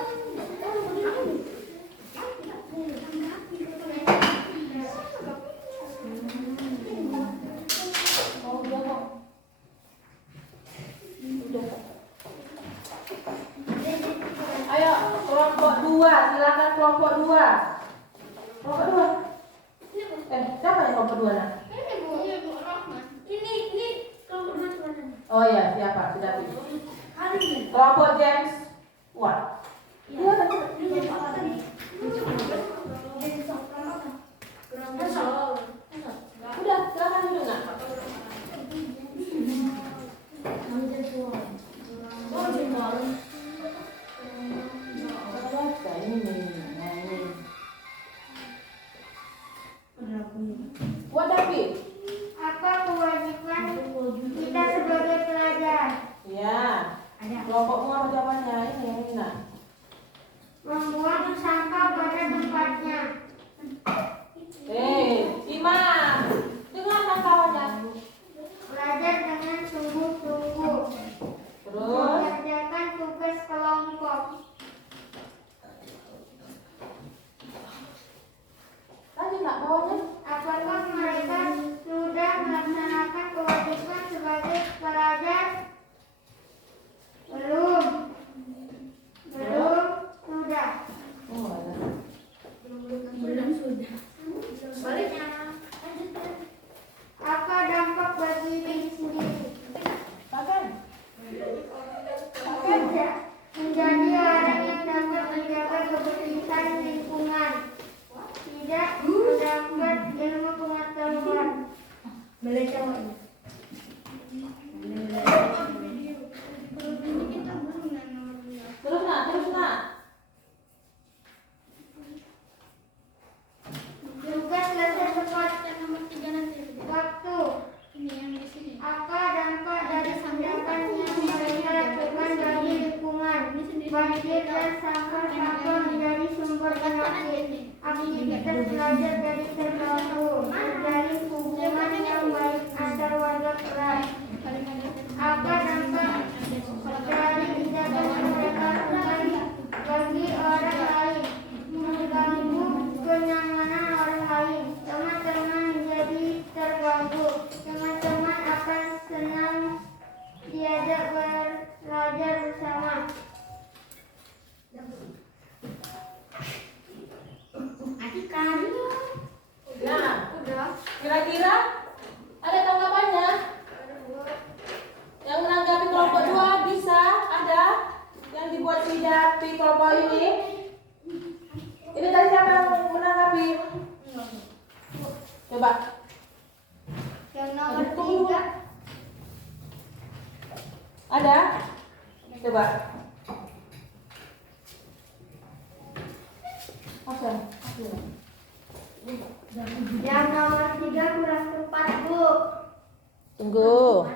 Ayo kelompok 2, silakan kelompok 2. Kelompok 2. Siapa yang kelompok 2 nak? Oh ya, siapa? Sudah pilih. Kelompok James. Wah. Iya, udah, silakan duduk nak. What David? Apa kewajiban kita sebagai pelajar? Ya. Kelompokmu apa jawabannya? Ini nak. Membuang sampah pada tempatnya. Imam, dengarkan kawannya. Belajar dengan sungguh-sungguh. Terus, Mengerjakan tugas kelompok. lanjut nak kawannya. Apakah mereka sudah melaksanakan kewajiban sebagai pelajar? Belum, sudah. Oh, ada. Baliknya. Apa dampak bagi diri sendiri? Makan. Menjadi orang yang dapat menjaga kebersihan lingkungan. Tidak mendapat ilmu pengetahuan. Terus nak. Juga selesai tepat waktu. Apa dampak dari tindakan yang mereka lakukan bagi lingkungan? Banjir dan sampah menjadi sumber penyakit. Aktivitas belajar jadi terganggu. Menjalin hubungan yang baik antar warga kelas. Apa dampak dari tindakan yang mereka lakukan bagi orang lain? Mengganggu kenyamanan orang lain. Teman-teman menjadi terganggu. Teman-teman akan senang diajak belajar bersama. Nah, kira-kira ada tanggapannya? Yang menanggapi kelompok 2 bisa ada yang dibuat tidak di kelompok ini? Ini tadi siapa yang menanggapi? Coba. Yang nomor 3. Ada? Coba. Oke. Yang nomor 3 kurang tepat, Bu. Tunggu.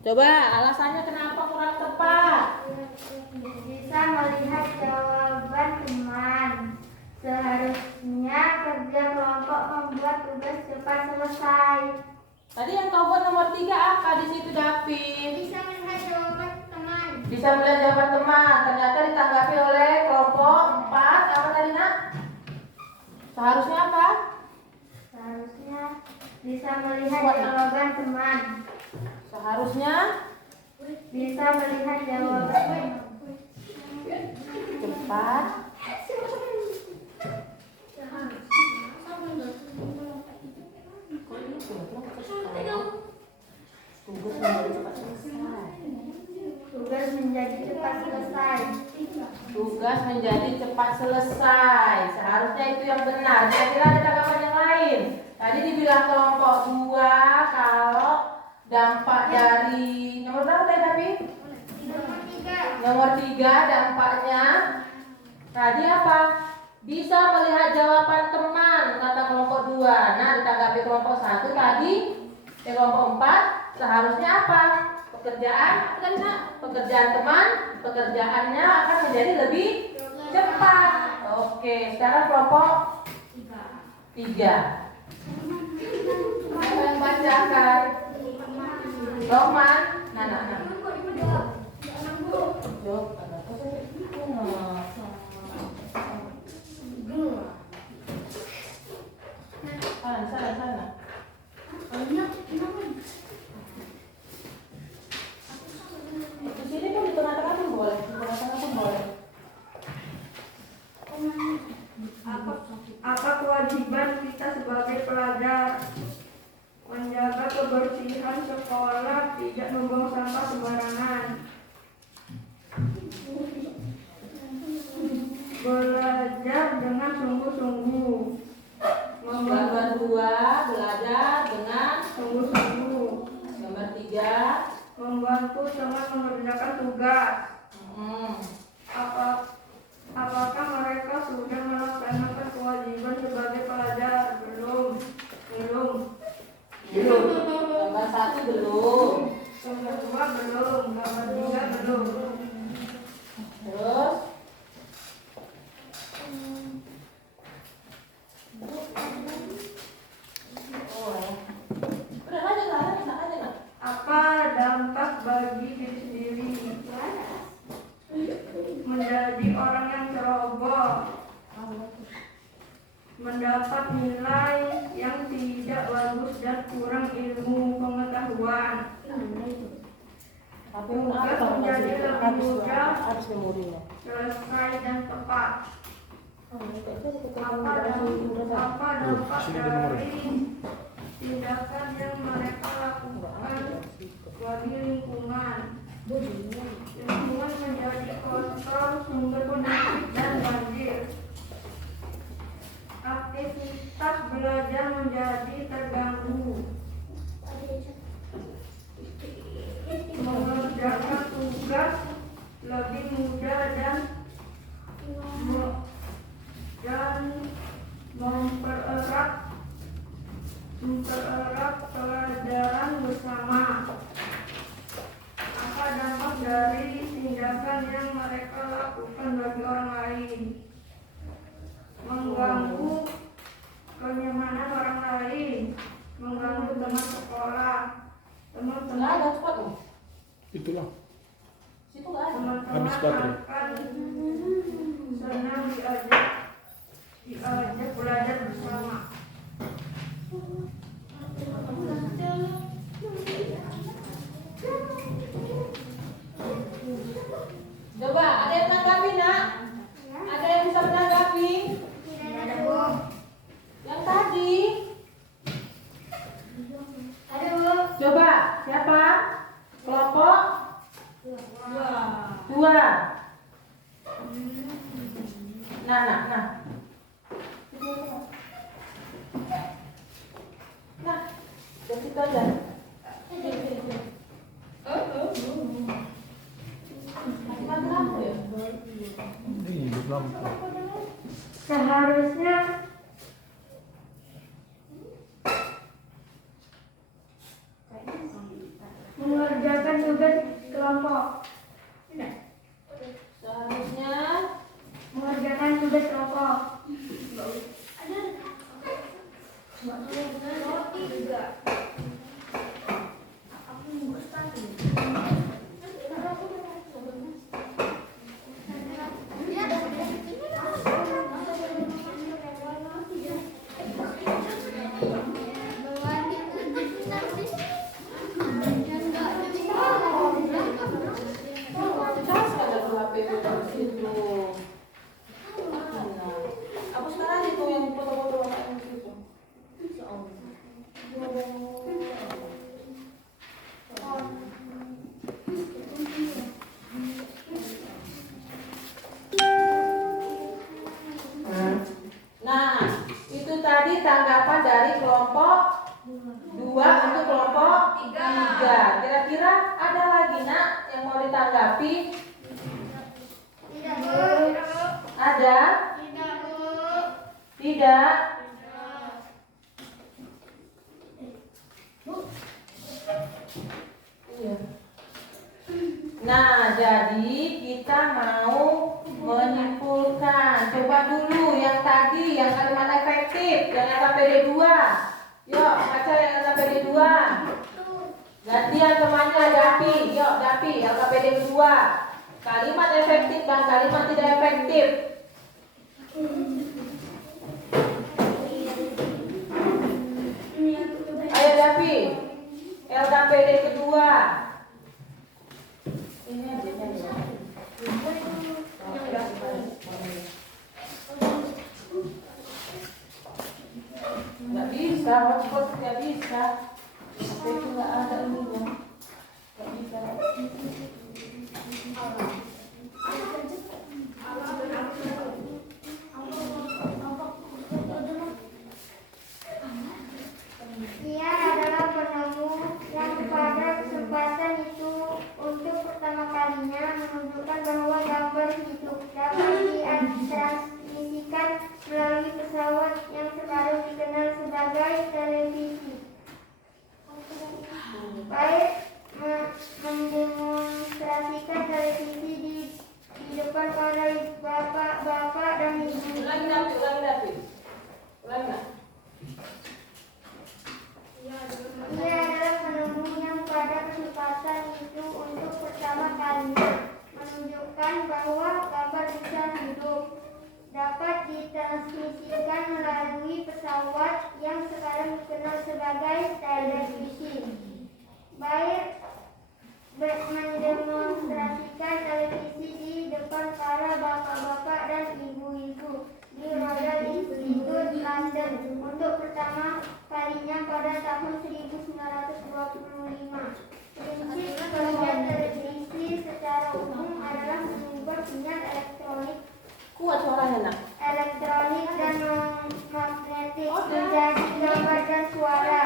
Coba alasannya kenapa kurang tepat? Bisa melihat jawaban teman. Seharusnya kerja kelompok membuat tugas cepat selesai. Tadi yang kau buat nomor 3 apa di situ, David? Bisa melihat jawaban teman. Bisa melihat jawaban teman. Ternyata ditanggapi oleh kelompok 4. Apa tadi, Nak? Seharusnya apa? Seharusnya bisa melihat jawaban teman. Seharusnya Bisa melihat jawaban cepat. Tugas menjadi cepat selesai. Tugas menjadi cepat selesai. Seharusnya itu yang benar. Kira-kira ada tanggapan yang lain. Tadi dibilang kelompok 2 kalau dampak dari nomor berapa tadi, David? Nomor 3 dampaknya tadi apa? Bisa melihat jawaban teman, kata kelompok 2. Nah, ditanggapi kelompok 1 tadi, kelompok 4 seharusnya apa? Pekerjaan, kan, Nak? Pekerjaan teman, pekerjaannya akan menjadi lebih cepat. Oke, sekarang kelompok 3. Siapa yang bacakan? Roman, nah. Jawab, sana. Di sini pun di tengah-tengah pun boleh, Apa kewajiban kita sebagai pelajar? Menjaga kebersihan sekolah, tidak membuang sampah sembarangan. Belajar dengan sungguh-sungguh. Nomor 2 belajar dengan Sungguh-sungguh. nomor 3 Membantu teman mengerjakan tugas. Apakah mereka sudah melaksanakan kewajiban sebagai pelajar? Belum. Nomor 1 belum. Nomor 2 belum. Nomor 3 belum. Terus udah lanjut lah. Apa dampak bagi diri sendiri? Menjadi orang yang ceroboh, mendapat nilai yang tidak bagus dan kurang ilmu pengetahuan. Tugas menjadi lebih mudah, selesai dan tepat. Apa dampak dari tindakan yang mereka lakukan bagi lingkungan? Lingkungan menjadi kotor, sumber penyakit dan banjir. Aktivitas belajar menjadi terganggu. Mengerjakan tugas lebih mudah dan mempererat pelajaran bersama. Apa dampak dari tindakan yang mereka lakukan bagi orang lain? Mengganggu kenyamanan orang lain, mengganggu teman sekolah, teman-teman Itulah. Situ nggak ada. teman-teman Habis baterai. akan senang diajak belajar bersama. Coba ada yang menanggapi, Nak? Ada yang bisa menanggapi? Yang tadi? Coba siapa? Kelompok 2. Nah. Ke situ aja. Mati lampu ya? Ini hidup lampu. Seharusnya mengerjakan tugas kelompok. Seharusnya Mengerjakan tugas kelompok. cas ada tuh HP itu situ. Hapus sekarang itu yang foto-foto yang itu. Nah, itu tadi tanggapan dari kelompok 2 untuk kelompok 3. Kira-kira ada lagi nak yang mau ditanggapi? Tidak, Bu. Ada? Tidak, Bu. Tidak? Iya. Nah, jadi kita mau menyimpulkan. Coba dulu yang tadi, yang kalimat efektif, yang LKPD 2. Yuk, baca yang LKPD 2. Gantian temannya Dapi. Yuk, Dapi, LKPD 2. Kalimat efektif dan kalimat tidak efektif. Ayo Dapi, LKPD kedua. Ini aja ya. Nggak bisa, hotspot nggak bisa. HP itu nggak ada ininya. Nggak bisa. Ia adalah penemu yang pada kesempatan itu untuk pertama kalinya menunjukkan bahwa gambar hidup dapat ditransmisikan melalui pesawat yang sekarang dikenal sebagai televisi. Baik mendemonstrasikan televisi di depan para bapak-bapak dan ibu. Ulangi Dapi, ulangi Dapi. Ulangi nak. Ia adalah penemu yang pada kesempatan itu untuk pertama kalinya menunjukkan bahwa gambar bisa hidup dapat ditransmisikan melalui pesawat yang sekarang dikenal sebagai televisi. Baik mendemonstrasikan televisi di depan para bapak-bapak dan ibu-ibu di Royal Institute London untuk pertama kalinya pada tahun 1925. Prinsip kerja televisi secara umum adalah mengubah sinyal Kuat suaranya nak. elektronik dan magnetik menjadi gambar dan suara.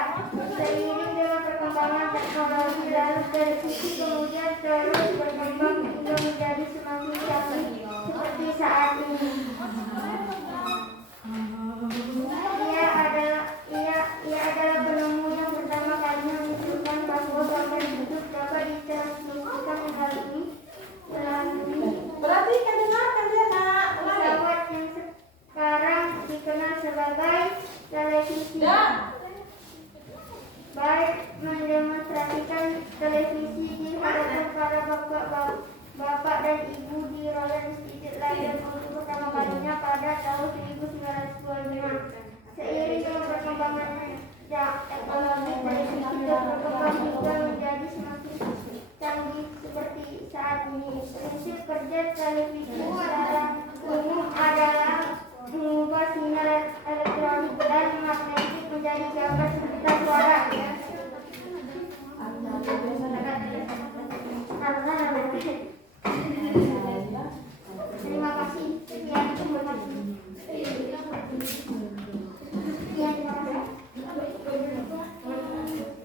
Seiring dengan perkembangan teknologi, lalu televisi kemudian terus berkembang hingga menjadi semakin canggih seperti saat ini. Ia adalah penemu yang pertama kalinya menunjukkan bahwa gambar hidup dapat ditransmisikan melalui Perhatikan, dengarkan dia nak. Ulangi. pesawat yang sekarang dikenal sebagai televisi. Baik mendemonstrasikan televisi di hadapan para bapak dan ibu di Royal Institute London untuk pertama kalinya pada tahun 1925. Seiring dengan perkembangan teknologi, televisi terus berkembang hingga menjadi semakin canggih seperti saat ini. Prinsip kerja televisi secara umum adalah mengubah sinyal elektronik dan magnetik menjadi gambar serta suara. Terima kasih. Sekian, terima kasih. Sekian, terima kasih.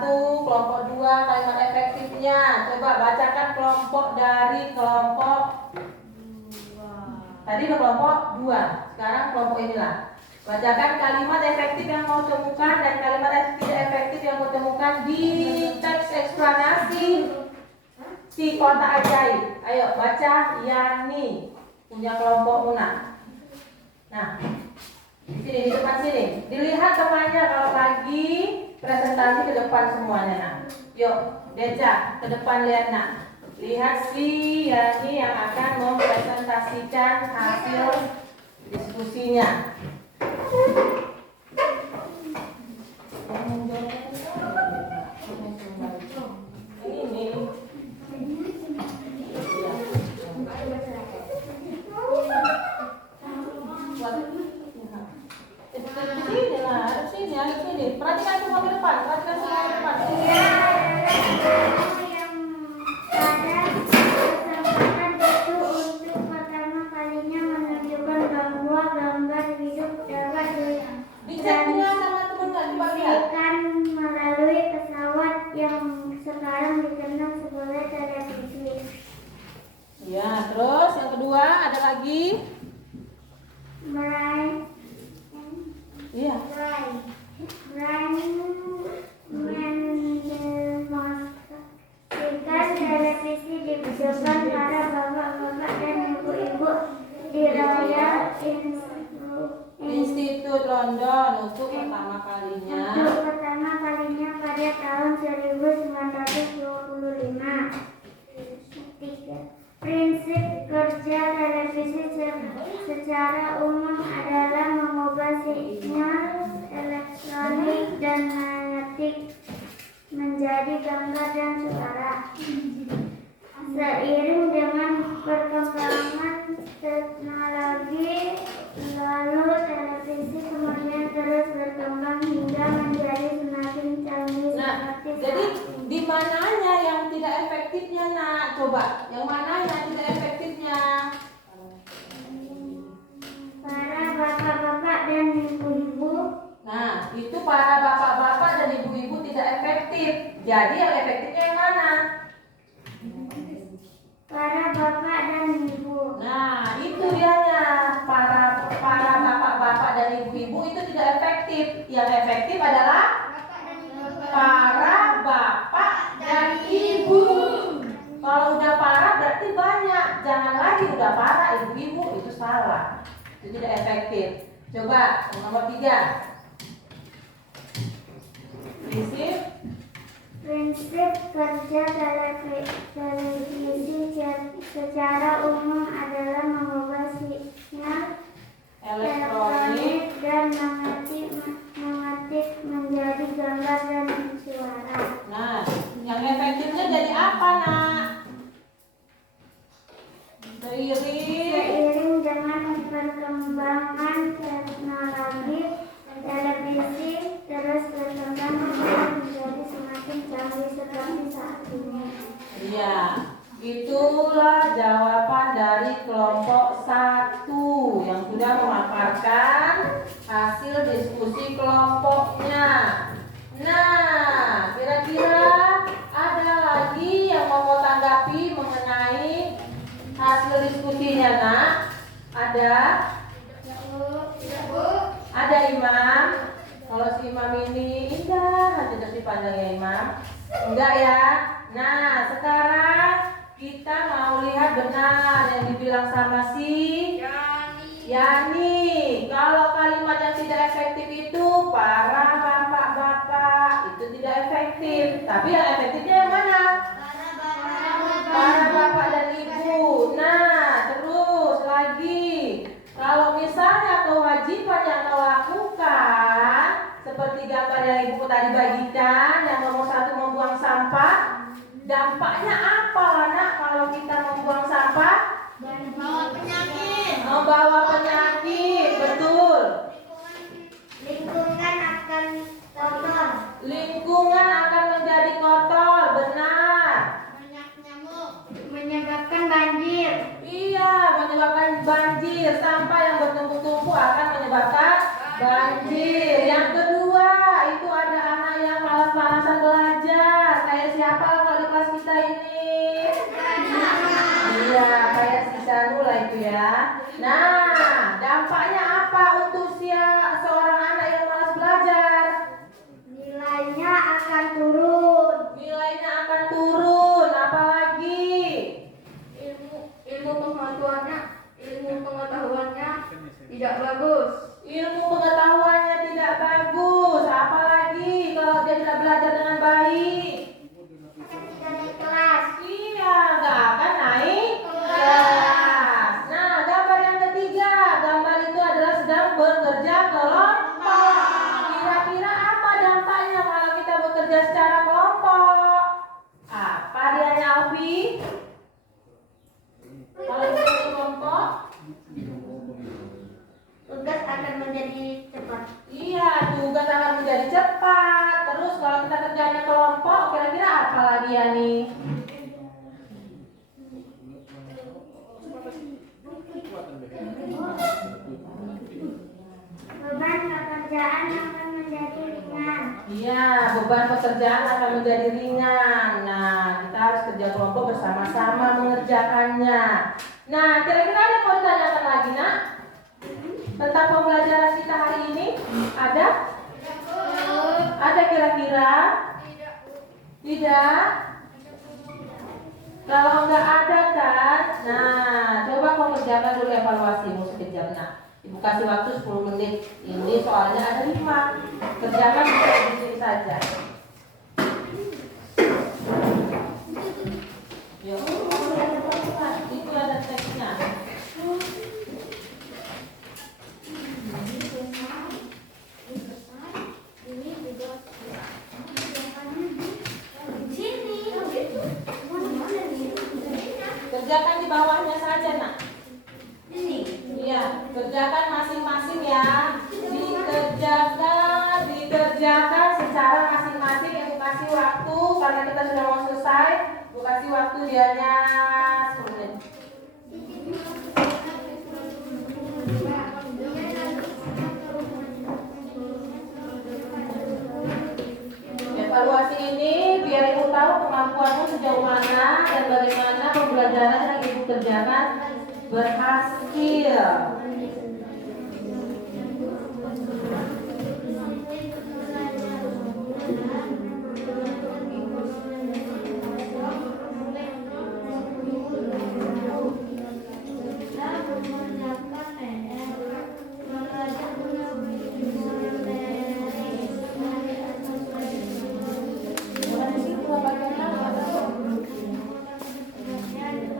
1, kelompok 2 kalimat efektifnya. Coba bacakan kelompok dari kelompok tadi udah kelompok 2. Sekarang kelompok inilah. Bacakan kalimat efektif yang mau temukan dan kalimat tidak efektif yang mau temukan di teks eksplanasi si kotak ajaib. Ayo baca Yani punya kelompok Muna. Nah, sini di depan sini. Dilihat temannya kalau lagi presentasi ke depan semuanya. Nah, yuk Deca ke depan lihat nak. Lihat si Yani yang akan mempresentasikan hasil diskusinya. Ini. Sini. Perhatikan semua ke depan. Yang pada kesempatan itu untuk pertama kalinya menunjukkan bahwa gambar hidup dapat ditransmisikan melalui pesawat yang sekarang dikenal sebagai televisi. Ya, terus yang kedua ada lagi. Iya. Mendemonstrasikan televisi dibutuhkan para bapak-bapak dan ibu-ibu di Royal Institut London untuk pertama kalinya. pada tahun 1925. 3. Prinsip kerja televisi secara umum adalah mengubah sinyal elektronik dan magnetik menjadi gambar dan suara. Seiring dengan perkembangan teknologi, lalu televisi kemudian terus berkembang hingga menjadi semakin canggih seperti Jadi saat ini. di mananya yang tidak efektifnya nak? Coba, yang mana yang tidak efektifnya? Para bapak-bapak dan ibu-ibu. Nah, itu para bapak-bapak dan ibu-ibu tidak efektif. Jadi yang efektifnya yang mana? Para bapak dan ibu. Nah, itu dianya. Para bapak-bapak dan ibu-ibu itu tidak efektif. Yang efektif adalah para bapak dan ibu. Kalau udah para berarti banyak. Jangan lagi udah para ibu-ibu, itu salah. Itu tidak efektif. Coba nomor 3. Prinsip kerja televisi secara umum adalah mengubah sinyal elektronik dan magnetik menjadi gambar dan suara. Nah, yang efektifnya jadi apa nak? Seiring dengan perkembangan teknologi, televisi terus berkembang hingga menjadi semakin canggih seperti saat ini. Iya, itulah jawaban dari kelompok 1 yang sudah memaparkan hasil diskusi kelompoknya. Nah, kira-kira ada lagi yang mau tanggapi mengenai hasil diskusinya nak? Ada? Ada Imam? Kalau si Imam ini indah, tidak si pandang ya Imam? Enggak ya? Nah, sekarang kita mau lihat benar yang dibilang sama si Yani. Kalau kalimat yang tidak efektif itu para bapak-bapak itu tidak efektif. Tapi yang efektifnya yang mana? Para bapak dan ibu. Nah, terus lagi. Kalau misalnya kewajiban yang kau lakukan seperti gambar yang ibu tadi bagikan, yang nomor 1 membuang sampah, dampaknya apa nak kalau kita membuang sampah? Membawa penyakit, betul. Lingkungan akan kotor. Lingkungan akan menjadi kotor, benar. Menyebabkan banjir. Iya, menyebabkan banjir. Sampah yang bertumpuk-tumpuk akan menyebabkan banjir. Yang kedua, itu ada anak yang apa kalau di kelas kita ini? Iya, kayak si Sanula itu ya. Nah, dampaknya apa untuk seorang anak yang malas belajar? Nilainya akan turun. Nilainya akan turun, apalagi? Ilmu pengetahuannya tidak bagus. Ilmu pengetahuannya tidak bagus, apalagi kalau dia tidak belajar dengan baik? Akan tidak naik kelas. Iya, nggak akan naik kelas. Nah, gambar yang ketiga, gambar itu adalah sedang bekerja kelompok. Kira-kira apa dampaknya kalau kita bekerja secara kelompok? Apa dianya, Alfi? Kalau bekerja kelompok? Tugas akan menjadi cepat. Iya, tugas akan menjadi cepat. Terus kalau kita kerjanya kelompok, kira-kira apa lagi ya nih? Beban pekerjaan akan menjadi ringan. Iya, beban pekerjaan akan menjadi ringan. Nah, kita harus kerja kelompok bersama-sama mengerjakannya. Nah, kira-kira ada yang mau ditanyakan lagi, nak? Tentang pembelajaran kita hari ini? Ada? Ada kira-kira? Tidak? Kalau nggak ada kan? Nah, coba kau kerjakan dulu evaluasimu sekejap, nak. Ibu kasih waktu 10 menit. Ini soalnya ada 5. Kerjakan di sini saja. Yuk. Itu ada teksnya. Kerjakan di bawahnya saja, nak. Iya, kerjakan masing-masing ya. Dikerjakan secara masing-masing. Ibu kasih waktu karena kita sudah mau selesai. Ibu kasih waktu dianya 10 menit. Evaluasi ini biar ibu tahu kemampuanmu sejauh mana dan bagaimana pembelajaran yang ibu kerjakan berhasil.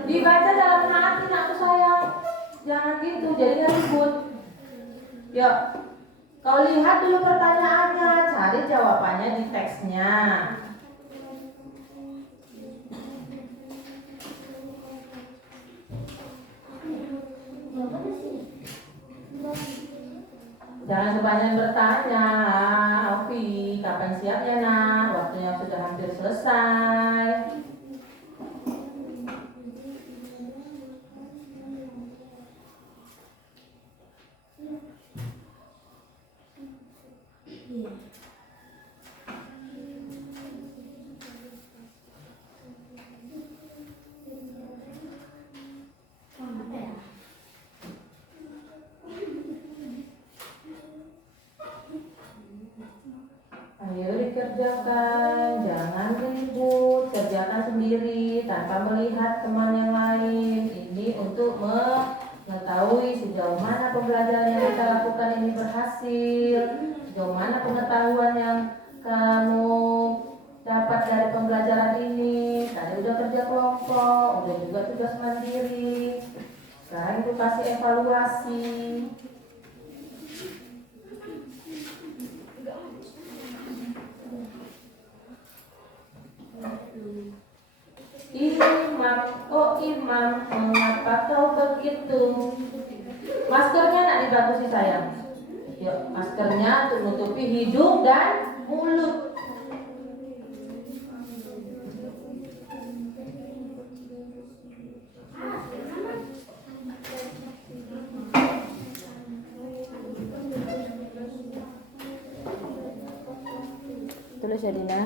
Dibaca dalam hati, nak sayang. Jangan gitu, jadinya ribut. Yuk, kau lihat dulu pertanyaannya, cari jawabannya di teksnya. Jangan kebanyakan bertanya, Alfi, kapan siapnya nak? Waktunya sudah hampir selesai. Ayo dikerjakan, jangan ribut, kerjakan sendiri tanpa melihat teman yang lain. Ini untuk mengetahui sejauh mana pembelajaran yang kita lakukan ini berhasil, sejauh mana pengetahuan yang kamu dapat dari pembelajaran ini. Tadi udah kerja kelompok, udah juga tugas mandiri. Sekarang itu kasih evaluasi. Imam, oh imam, mengapa kau begitu? Maskernya nak dibagusi sayang. Yuk, maskernya untuk menutupi hidung dan mulut. Tulis ya Dina.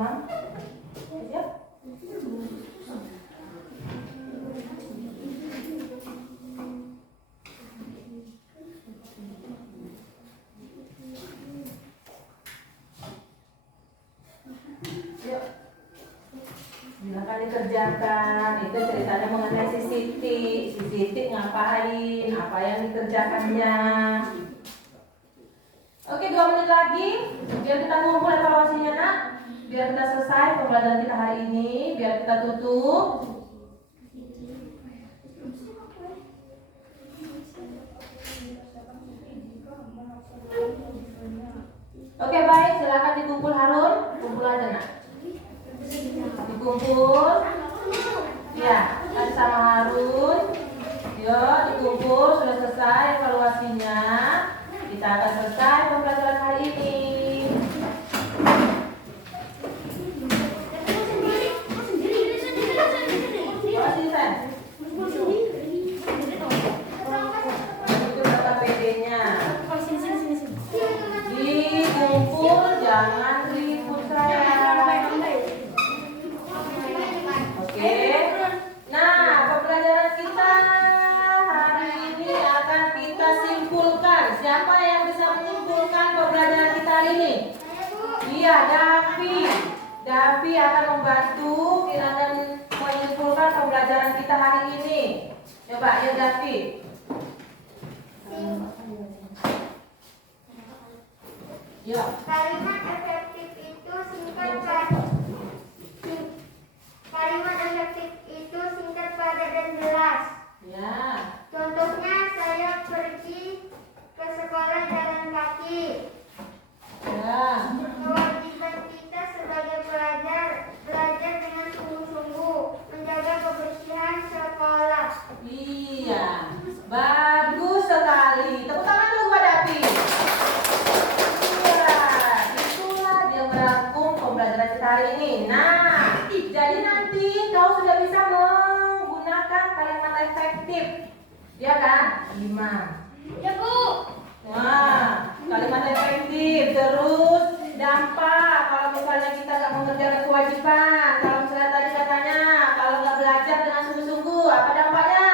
Imam. Siap? Yuk. Silakan dikerjakan. Itu ceritanya mengenai si Siti. Si Siti ngapain? Apa yang dikerjakannya? Oke, 2 menit lagi. Biar kita ngumpul evaluasinya, nak. Biar kita selesai pembelajaran kita hari ini. Biar kita tutup. Oke, baik. Silakan dikumpul Harun. Kumpul aja, nak. Dikumpul. Ya, kasih sama Harun. Yuk, dikumpul. Sudah selesai evaluasinya. Kita akan selesai pembelajaran hari ini. Bawa sini, Sen. Itu berapa PD-nya? Dikumpul, jangan ribut sayang. Oke. Nah, pembelajaran kita hari ini akan kita simpulkan. Siapa yang bisa menyimpulkan pembelajaran kita hari ini? Iya, Davi. Davi akan membantu akan menyimpulkan pembelajaran kita hari ini. Coba ya Davi. Yuk. Kalimat efektif itu singkat padat dan jelas. Ya. Contohnya saya pergi ke sekolah jalan kaki. Ya. Kewajiban kita sebagai belajar dengan sungguh-sungguh, menjaga kebersihan sekolah. Iya. Bagus sekali. Tepuk tangan dulu buat Davi. Iya. Itulah dia merangkum pembelajaran kita hari ini. Nah, jadi nanti kau sudah bisa menggunakan kalimat efektif. Ya kan? Imam. Ya, Bu. Nah, kalimat efektif. Terus dampak kalau misalnya kita nggak mengerjakan kewajiban. Kalau misalnya tadi katanya kalau nggak belajar dengan sungguh-sungguh, apa dampaknya?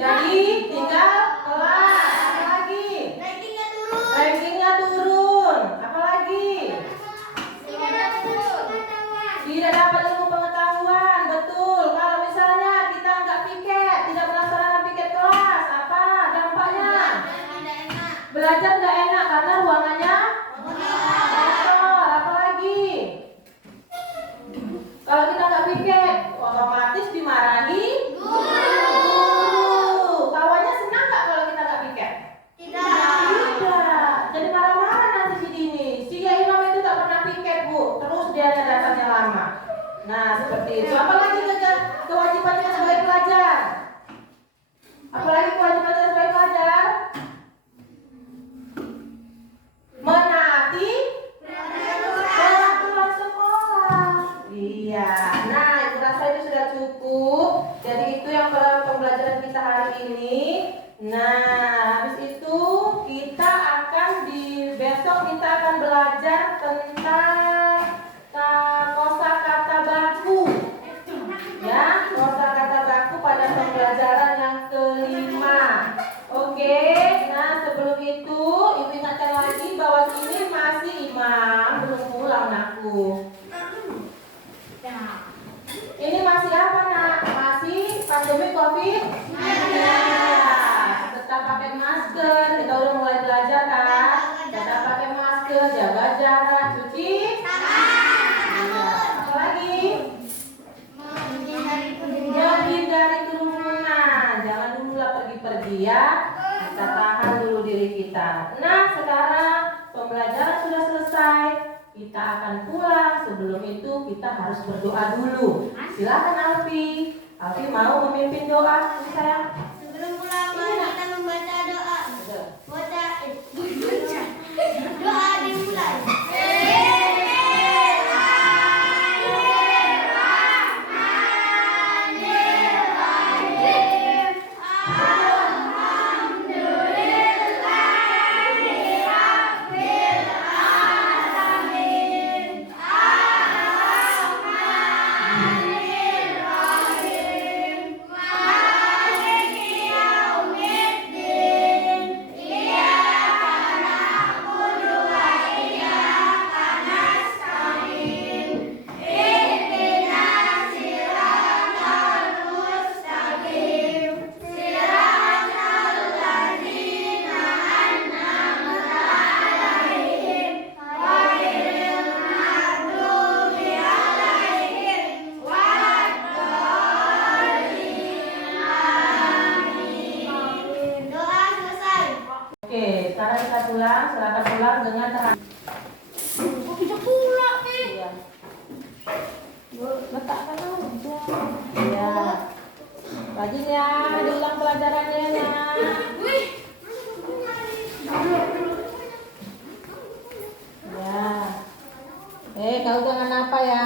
Jadi tinggal kelas. Apa lagi? Rankingnya turun. Apa lagi? Tidak dapat ilmu pengetahuan. Betul. Kalau misalnya kita nggak piket, tidak melaksanakan piket kelas, apa dampaknya? Belajar nggak enak karena ruangannya kotor. Apa lagi? Kalau kita nggak piket, otomatis dimarahi guru. Kawannya senang nggak kalau kita nggak piket? Tidak. Jadi marah-marah nanti si Dini. Si ya Imam itu tak pernah piket, Bu. Terus dia datangnya lama. Nah, seperti itu. Apalagi kewajibannya sebagai pelajar? Apalagi kewajibannya sebagai pelajar? Menaati peraturan sekolah. Iya. Nah, itu rasa itu sudah cukup. Jadi itu yang pembelajaran kita hari ini. Nah, habis itu kita akan besok kita akan belajar tentang kosakata baku. Ya, kosakata baku pada pembelajaran yang kelima. Oke. Nah, sebelum itu ibu ingatkan lagi bahwa sini masih Imam belum pulang, nakku. Ini masih apa, nak? Masih pandemi COVID? Iya. Tetap pakai masker. Kita udah mulai belajar kan? Tetap pakai masker, jaga jarak, cuci tangan. Apa lagi? Menghindari kerumunan. Jangan dulu lah pergi-pergi ya. Kita tahan dulu diri kita. Nah, sekarang pembelajaran sudah selesai. Kita akan pulang. Sebelum itu kita harus berdoa dulu. Silakan Alfi. Alfi mau memimpin doa, sayang? Sebelum pulang kita membaca doa. Doa dimulai. Oke, sekarang kita pulang. Silakan pulang dengan terang. Kok bisa pula, Iya. Letakkan aja. Iya. Rajin ya, diulang pelajarannya ya. Ya. Kamu jangan apa ya?